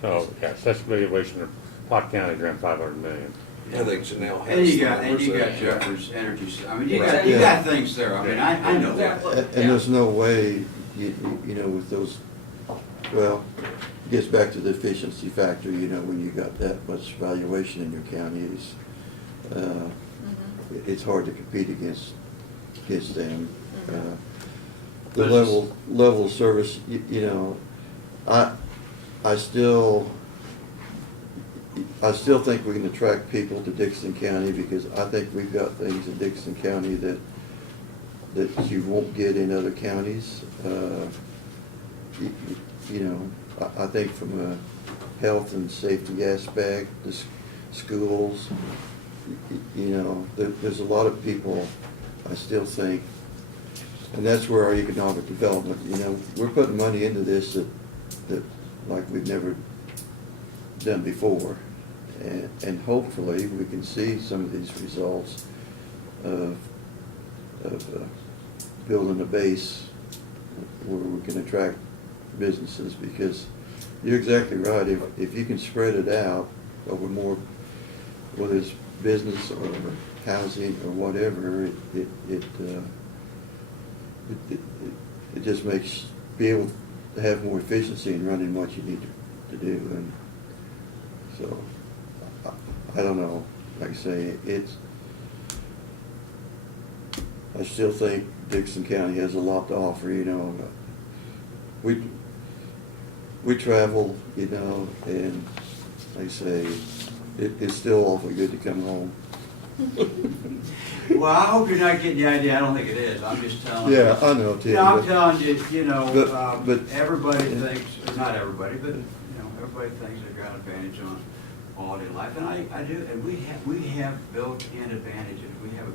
So, yeah, assessed valuation of Pot County around 500 million. I think Janelle has. And you the got numbers there. Jeffers Energy. I mean, you Right. got things there. I mean, I know that. And there's no way, you know, with those, well, it gets back to the efficiency factor, you know, when you got that much valuation in your counties, it's hard to compete against them. The But level of service, you know, I still think we can attract people to Dickinson County, because I think we've got things in Dickinson County that you won't get in other counties. You know, I think from a health and safety aspect, the schools, you know, there's a lot of people, I still think, and that's where our economic development, you know, we're putting money into this that like we've never done before. And hopefully we can see some of these results of building a base where we can attract businesses, because you're exactly right. If you can spread it out over more, whether it's business or housing or whatever, it just makes, be able to have more efficiency in running what you need to do. And so, I don't know, like I say, I still think Dickinson County has a lot to offer, you know. We travel, you know, and like I say, it's still awfully good to come home. Well, I hope you're not getting the idea. I don't think it is. I'm just telling you. Yeah, I know, Tim. Yeah, I'm but- telling you, you know, But- everybody thinks, not everybody, but, you know, everybody thinks they've got advantage on quality of life, and I do, and we have built-in advantages. We have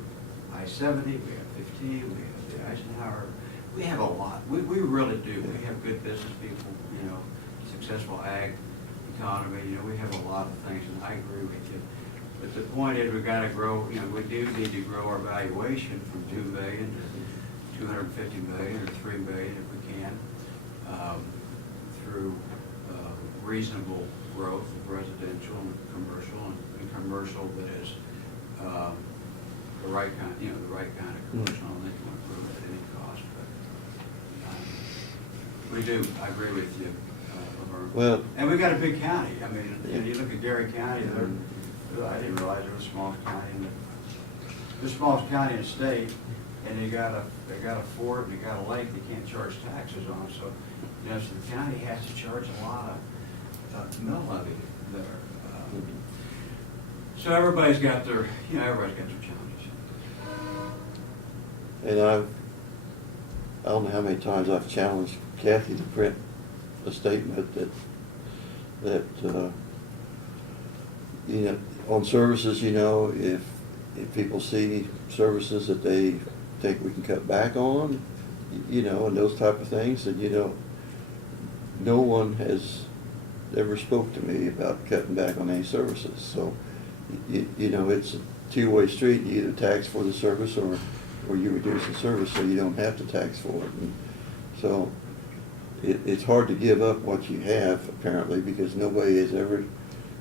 I-70, we have 15, we have the Eisenhower, we have a lot. We really do. We have good business people, you know, successful ag economy, you know, we have a lot of things, and I agree with you. But the point is, we've got to grow, you know, we do need to grow our valuation from 2 million to 250 million or 3 million if we can, through reasonable growth of residential and commercial that is the right kind, you know, the right kind of commercial. I don't think you want to prove it at any cost, but we do. I agree with you, Laverne. Well- And we've got a big county. I mean, you look at Gary County, I didn't realize it was the smallest county in the smallest county in the state. and they got a fort, and they got a lake they can't charge taxes on, so, you know, so the county has to charge a lot of mill levy there. So everybody's got their challenges. And I don't know how many times I've challenged Kathy to print a statement that you know, on services, you know, if people see services that they think we can cut back on, you know, and those type of things, and, you know, no one has ever spoke to me about cutting back on any services. So, you know, it's a two-way street. You either tax for the service or you reduce the service so you don't have to tax for it. And so it's hard to give up what you have, apparently, because nobody has ever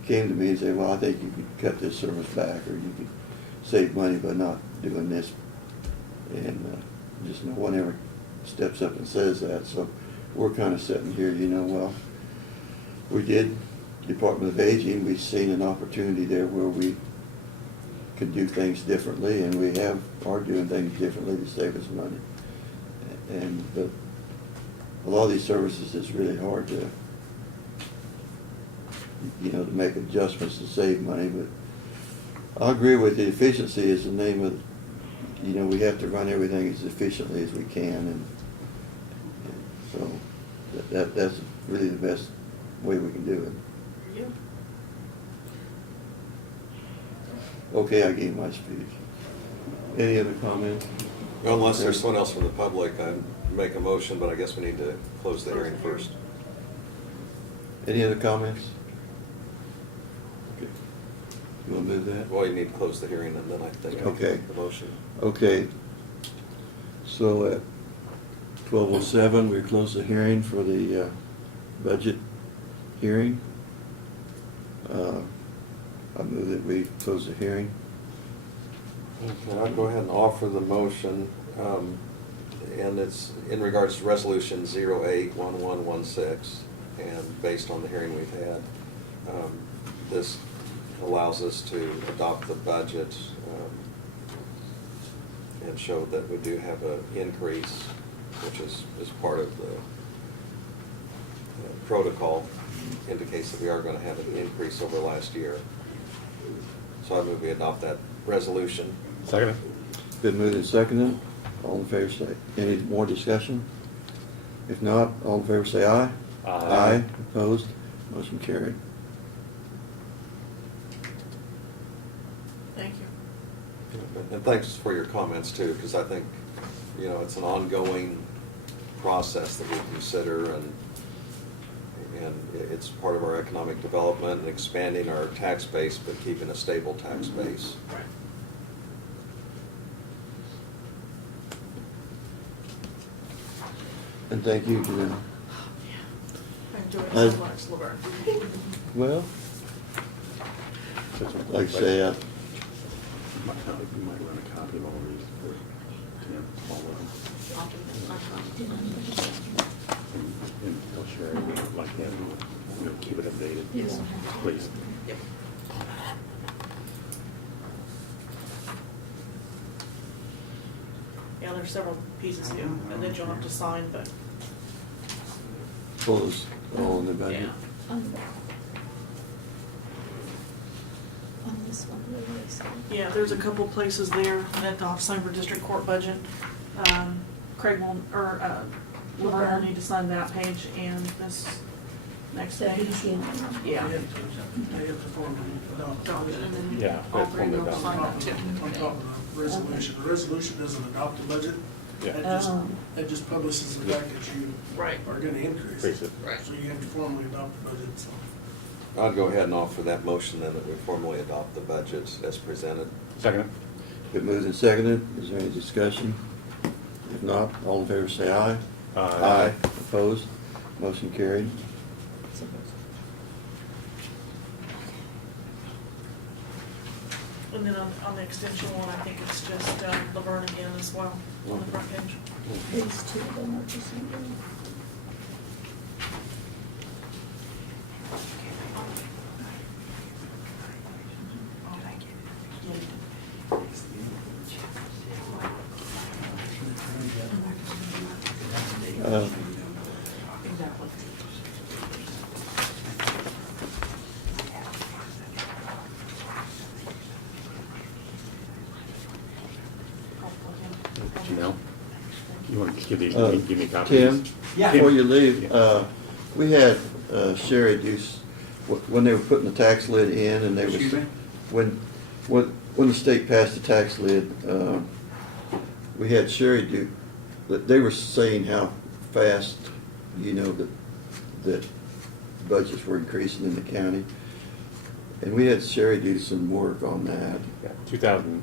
came to me and said, well, I think you could cut this service back, or you could save money by not doing this. And just no one ever steps up and says that. So we're kind of sitting here, you know, well, we did Department of Aging. We've seen an opportunity there where we could do things differently, and we are doing things differently to save us money. And but a lot of these services, it's really hard to, you know, to make adjustments to save money. But I agree with you. Efficiency is the name of, you know, we have to run everything as efficiently as we can, and so that's really the best way we can do it. Yeah. Okay, I gave my speech. Any other comments? Unless there's someone else from the public, I'd make a motion, but I guess we need to close the hearing first. Any other comments? Okay. You want to move that? Well, you need to close the hearing, and then I think I can Okay. make the motion. Okay. So at 12:07, we close the hearing for the budget hearing. I move that we close the hearing. Okay, I'll go ahead and offer the motion, and it's in regards to Resolution 081116, and based on the hearing we've had, this allows us to adopt the budget and show that we do have an increase, which is part of the protocol, indicates that we are going to have an increase over last year. So I move we adopt that resolution. Second? Been moved and seconded. All in favor say, any more discussion? If not, all in favor say aye. Aye. Opposed? Motion carried. Thank you. And thanks for your comments too, because I think, you know, it's an ongoing process that we consider, and it's part of our economic development and expanding our tax base, but keeping a stable tax base. Right. And thank you, Janelle. I enjoy it I- so much, Laverne. Well, like I say, You might run a copy of all these for Tim, all of them. And tell Sherry, we'd like that, you know, keep it updated. Yes. Please. Yep. Yeah, there's several pieces here that you'll have to sign, but, close all in the budget. yeah. On this one, what do they say? Yeah, there's a couple places there at the Offcyber District Court budget. Craig will, Laverne will need to sign that page and this next So page. he's getting one. Yeah. They have to formally adopt the budget. And then Yeah, all that's three one will they're sign On that too. top of the resolution. The resolution doesn't adopt the budget. Yeah. That just publishes the fact that you Right. are gonna increase Increase it. it. Right. So you have to formally adopt the budget, so. I'd go ahead and offer that motion then, that we formally adopt the budget as presented. Second? Been moved and seconded. Is there any discussion? If not, all in favor say aye. Aye. Opposed? Motion carried. And then on the extension one, I think it's just Laverne again as well on the front page. These two of them are just. You want to give me a copy? Tim, Yeah. before you leave, we had Sherry do, when they were putting the tax lid in and they was. Excuse me? When the state passed the tax lid, we had Sherry do, they were saying how fast, that budgets were increasing in the county. And we had Sherry do some work on that. Yeah, 2000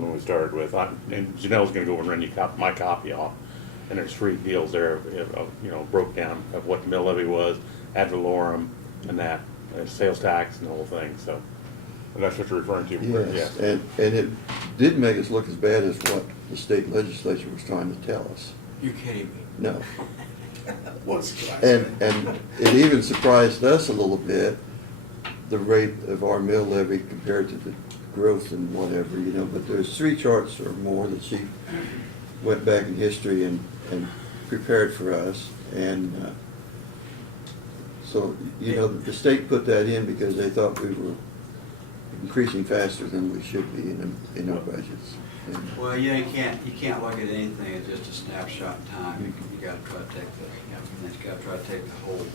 when we started with, and Janelle's gonna go and run my copy off. And there's 3 deals there, broke down of what the mill levy was, ad valorem, and that, sales tax and the whole thing, so. And that's what you're referring to? Yes, Yeah. and it didn't make us look as bad as what the state legislature was trying to tell us. You're kidding me. No. What's class? And it even surprised us a little bit, the rate of our mill levy compared to the growth and whatever, but there's 3 charts or more that she went back in history and prepared for us. And so, the state put that in because they thought we were increasing faster than we should be in our budgets. And Well, yeah, you can't look at anything as just a snapshot in time. You gotta try to take the whole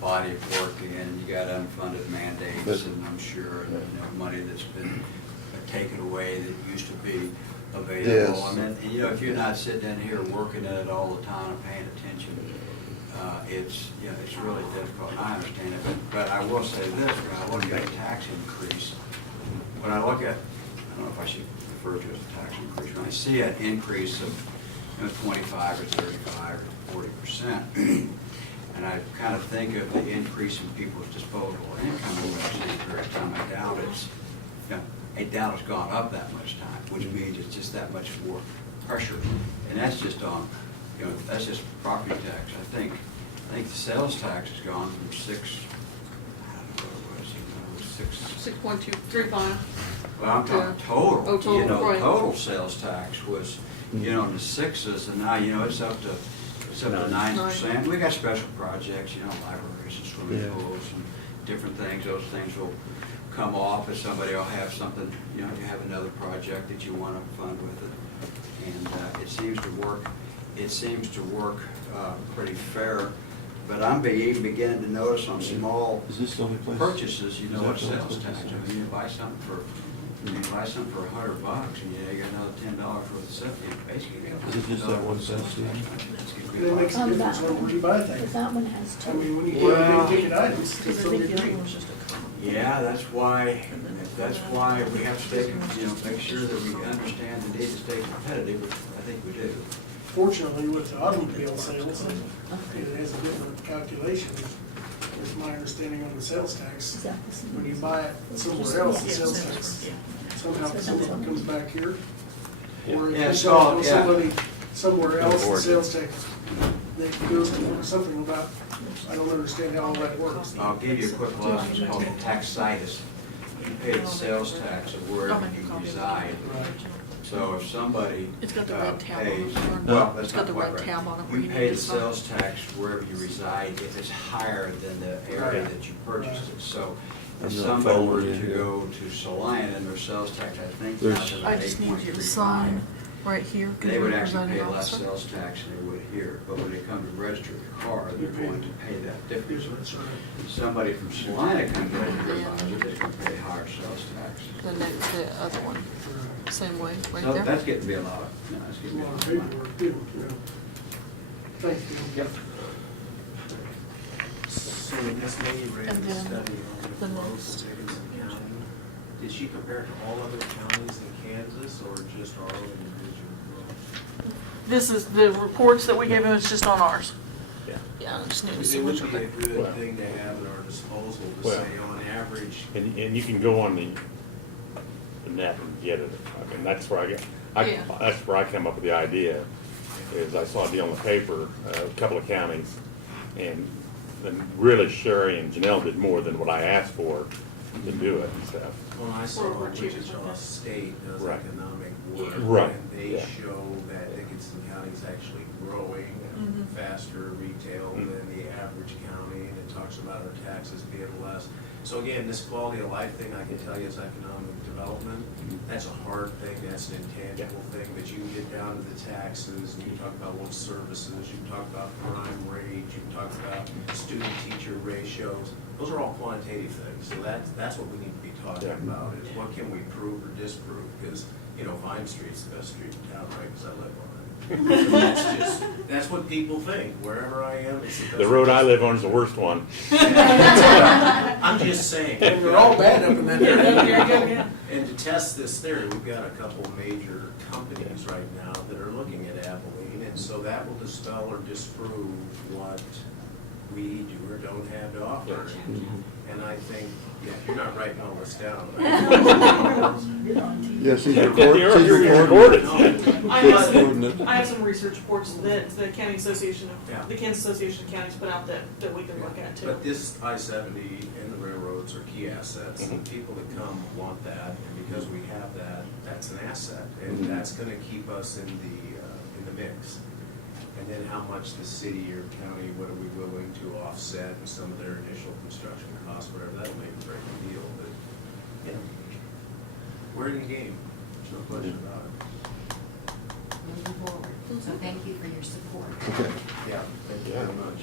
body of work in. You got unfunded mandates, and I'm sure, money that's been taken away that used to be available. Yes. And if you're not sitting in here working at it all the time and paying attention, it's really difficult. I understand it, but I will say this: when I look at a tax increase, I don't know if I should refer to it as a tax increase. When I see an increase of 25 or 35 or 40%, and I kind of think of the increase in people's disposable income over that same period of time, I doubt it's gone up that much time, which means it's just that much more pressure. And that's just on, that's just property tax. I think the sales tax has gone from I don't know what it was, 6.235. well, I'm talking total. Oh, total, right. Total sales tax was, in the 6s, and now, it's up to 9%. We got special projects, libraries and swimming pools and different things. Those things will come off, if somebody will have something, you have another project that you want to fund with it. And it seems to work pretty fair. But I'm even beginning to notice on small Is this the only place? purchases, Is that what the only sales place tax. it's I mean, you buy something for $100, and you got another $10 worth of stuff. You basically got Is it just that one $100 sales tax. tax? It makes a On difference that where you buy But things. that one has I mean, two. when you Well, buy big ticket items, to Because I some think the degree. other one's just a common. Yeah, that's why we have to stay, make sure that we understand the need to stay competitive, which I think we do. Fortunately, with the automobile sales, it has a different calculation. Is my understanding on the sales Is tax. that the same? When you buy it somewhere else, the sales tax somehow comes back here. Or if Yeah, you so, sell it to yeah. somebody somewhere else, the Board. sales tax, that goes to something about, I don't understand how all that works. I'll give you a quick lesson, it's called tax situs. You pay the sales tax of wherever you reside. Right. So if somebody It's got the red tab on it. pays, Or well, that's it's got not the quite red right. tab on it where You you pay need the to sign. sales tax wherever you reside if it's higher than the area that you purchased it. So if I'm not somebody were following you to here. go to Salina and their sales tax, I think There's- now is I just need you to sign right here. 'cause They you're would the actually presiding pay less officer. sales tax than they would here, but when they come to register the car, they're going to pay that difference. That's right. Somebody from Salina comes over here and buys it, they're gonna pay higher sales tax. The other one, same way, right So there. that's getting to be a lot, that's There's getting a to be lot a of lot. paperwork too, Thank you. Yep. So Ms. May ran And a then study the on growth next. in Dickinson County. Did she compare to all other counties in Kansas or just our own individual growth? This is, the reports that we gave him, it's just on ours. Yeah. Yeah, I just need to Because see it which would be a one. good thing to have at our disposal to Well- say on average. And you can go on the net and get it. I mean, that's where Yeah. that's where I come up with the idea, is I saw a deal in the paper, a couple of counties, and really Sherry and Janelle did more than what I asked for to do it and stuff. Well, I saw We're cheaper Wichita than that. State does Right. economic work. Right, And they yeah. show that Dickinson County is actually growing faster retail Mhm. than the average county. And it talks about our taxes being less. So again, this quality of life thing, I can tell you is economic development. That's a hard thing, that's an intangible thing, but you can get down to the taxes, and you can talk about what services, you can talk about crime rate, you can talk about student-teacher ratios. Those are all quantitative things, so that's what we need to be talking about, is what can we prove or disprove? Because, you know, Vine Street's the best street in town, right, because I live on it. That's what people think, wherever I am, it's the best. The road I live on is the worst one. I'm just saying. And we're all bad up in that area. Very good, yeah. And to test this theory, we've got a couple major companies right now that are looking at Abilene, and so that will dispel or disprove what we do or don't have to offer. And I think, yeah, you're not writing all this down. Yes, he's You're recording. recorded. I have some research reports that the County Association Yeah. of, the Kansas Association of Counties put out that we can look at too. But this I-70 and the railroads are key assets, and people that come want that, and because we have that, that's an asset, and that's gonna keep us in the mix. And then how much the city or county, what are we willing to offset in some of their initial construction costs, whatever, that'll make a great deal, but, you know, we're in the game, there's no question about it. Moving forward. So thank you for your support. Okay. Yeah, thank you very much.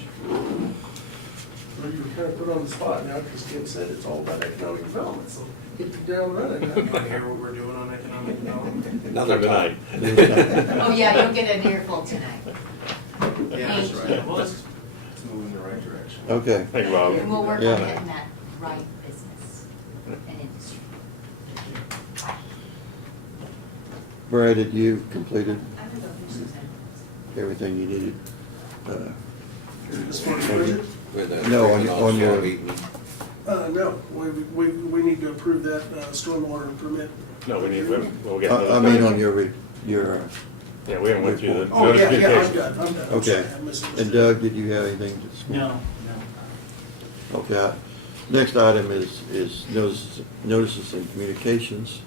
Well, you were kind of put on the spot now, because Kim said it's all about economic development, so get you down running. You wanna hear what we're doing on economic development? Another time. Oh, yeah, you'll get an earful tonight. Yeah, that's right, well, let's move in the right direction. Okay. Thank you, Bob. And we'll work Yeah. on getting that right business and industry. Brad, had you completed I can go finish those items. everything you needed? As far as budget? With the No, American on your- Offshore Meeting. No, we need to approve that stormwater permit. No, we need, we'll get I those. mean, on your, Yeah, we haven't went through the Oh, yeah, I'm notification. done, I'm done. I'm okay. sorry, I misunderstood. And Doug, did you have anything to? No. Okay. Next item is notices and communications.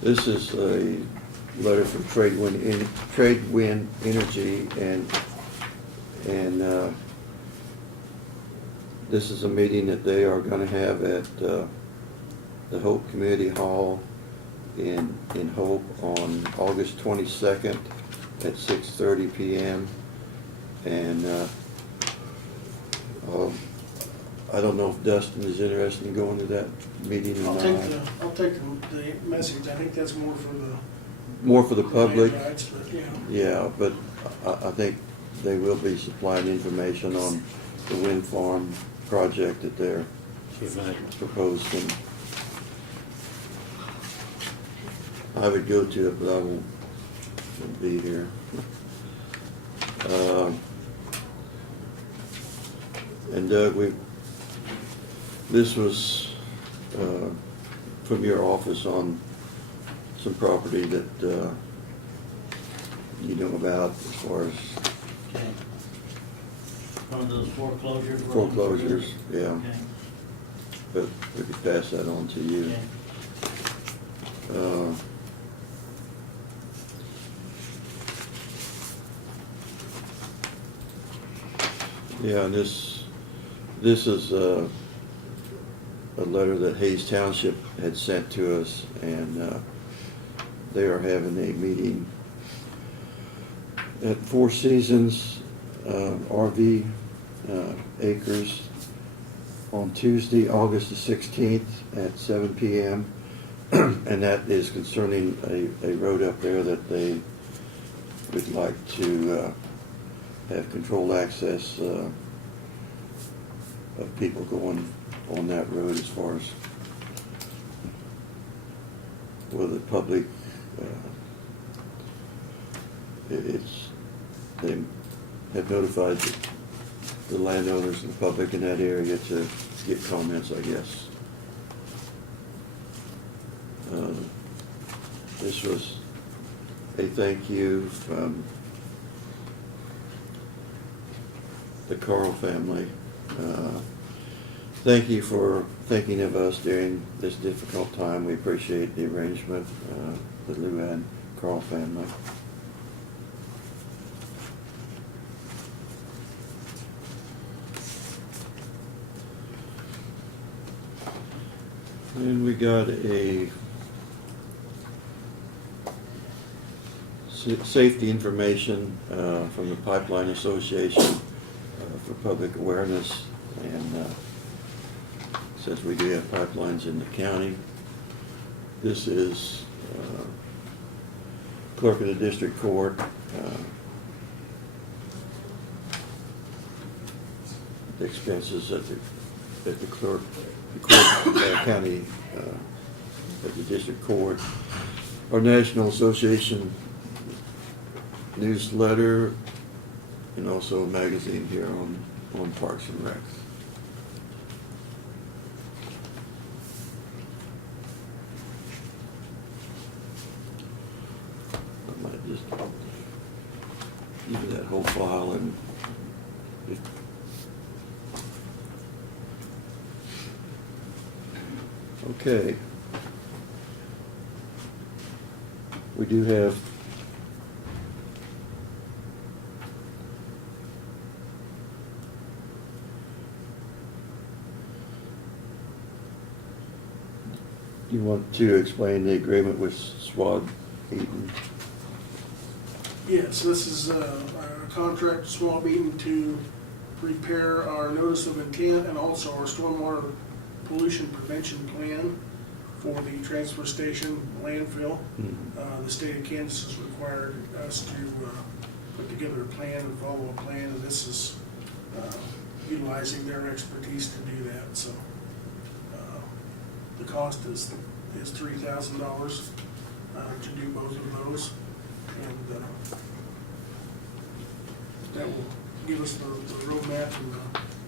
This is a letter from Tradewind Energy, and this is a meeting that they are going to have at the Hope Community Hall in Hope on August 22nd at 6:30 p.m. And I don't know if Dustin is interested in going to that meeting or I'll not. take the message, I think that's more for the. More for the public. Rights, but, yeah. Yeah, but I think they will be supplying information on the wind farm project that they're proposing. I would go to it, but I won't be here. And Doug, this was from your office on some property that you know about as far as Okay. One of those foreclosures? foreclosures, yeah, Okay, but we could pass that on to you. okay. Yeah, and this is a letter that Hayes Township had sent to us, and they are having a meeting at Four Seasons RV Acres on Tuesday, August the 16th at 7 p.m. And that is concerning a road up there that they would like to have controlled access of people going on that road as far as with the public. They have notified the landowners and the public in that area to get comments, I guess. This was a thank you from the Carl family. Thank you for thinking of us during this difficult time. We appreciate the arrangement that Luann Carl family. And we got a safety information from the Pipeline Association for public awareness, and since we do have pipelines in the county, this is clerk of the district court, the expenses that the clerk, the court, county, at the district court, our National Association newsletter, and also a magazine here on Parks and Rec. I might just give you that whole file and just okay. We do have you want to explain the agreement with Swab Eaton? Yes, this is a contract with Swab Eaton to prepare our notice of intent and also our stormwater pollution prevention plan for the transfer station landfill. The state of Kansas has required us to put together a plan and follow a plan, and this is utilizing their expertise to do that. So the cost is $3,000 to do both of those, and that will give us the roadmap and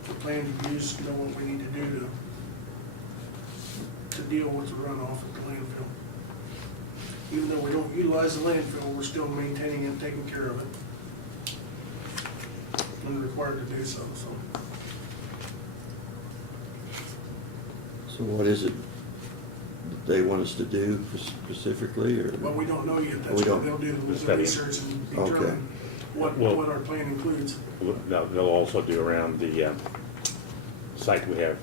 the plan to use to know what we need to do to deal with the runoff at the landfill. Even though we don't utilize the landfill, we're still maintaining and taking care of it, and required to do so. So what is it that they want us to do specifically, or? But we don't know yet. We That's what don't. they'll do, The the study. research and Okay. determine what our plan includes. They'll also do around the site we have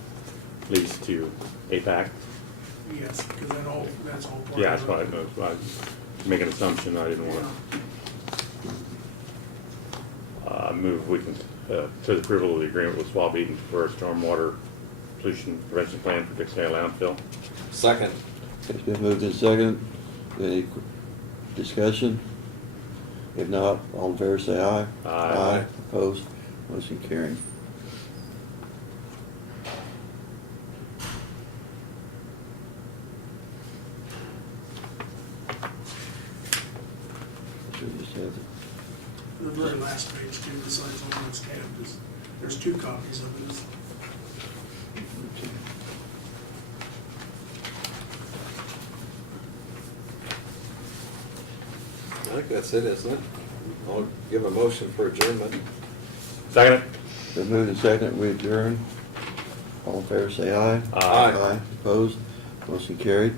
leased to APAC. Yes, because that's all part Yeah, of that's it. why I make an assumption I didn't want to move. We can, to the approval of the agreement with Swab Eaton for a stormwater pollution prevention plan for Dixon County landfill. Second. It's been moved in second. Any discussion? If not, all in favor say aye. Aye. Opposed? Motion carried. Should just have it. The very last page too, besides the one that's tabbed, there's 2 copies of it. I think that's it, isn't it? I'll give a motion for adjournment. Second. Been moved in second, we adjourn. All in favor say aye. Aye. Opposed? Motion carried.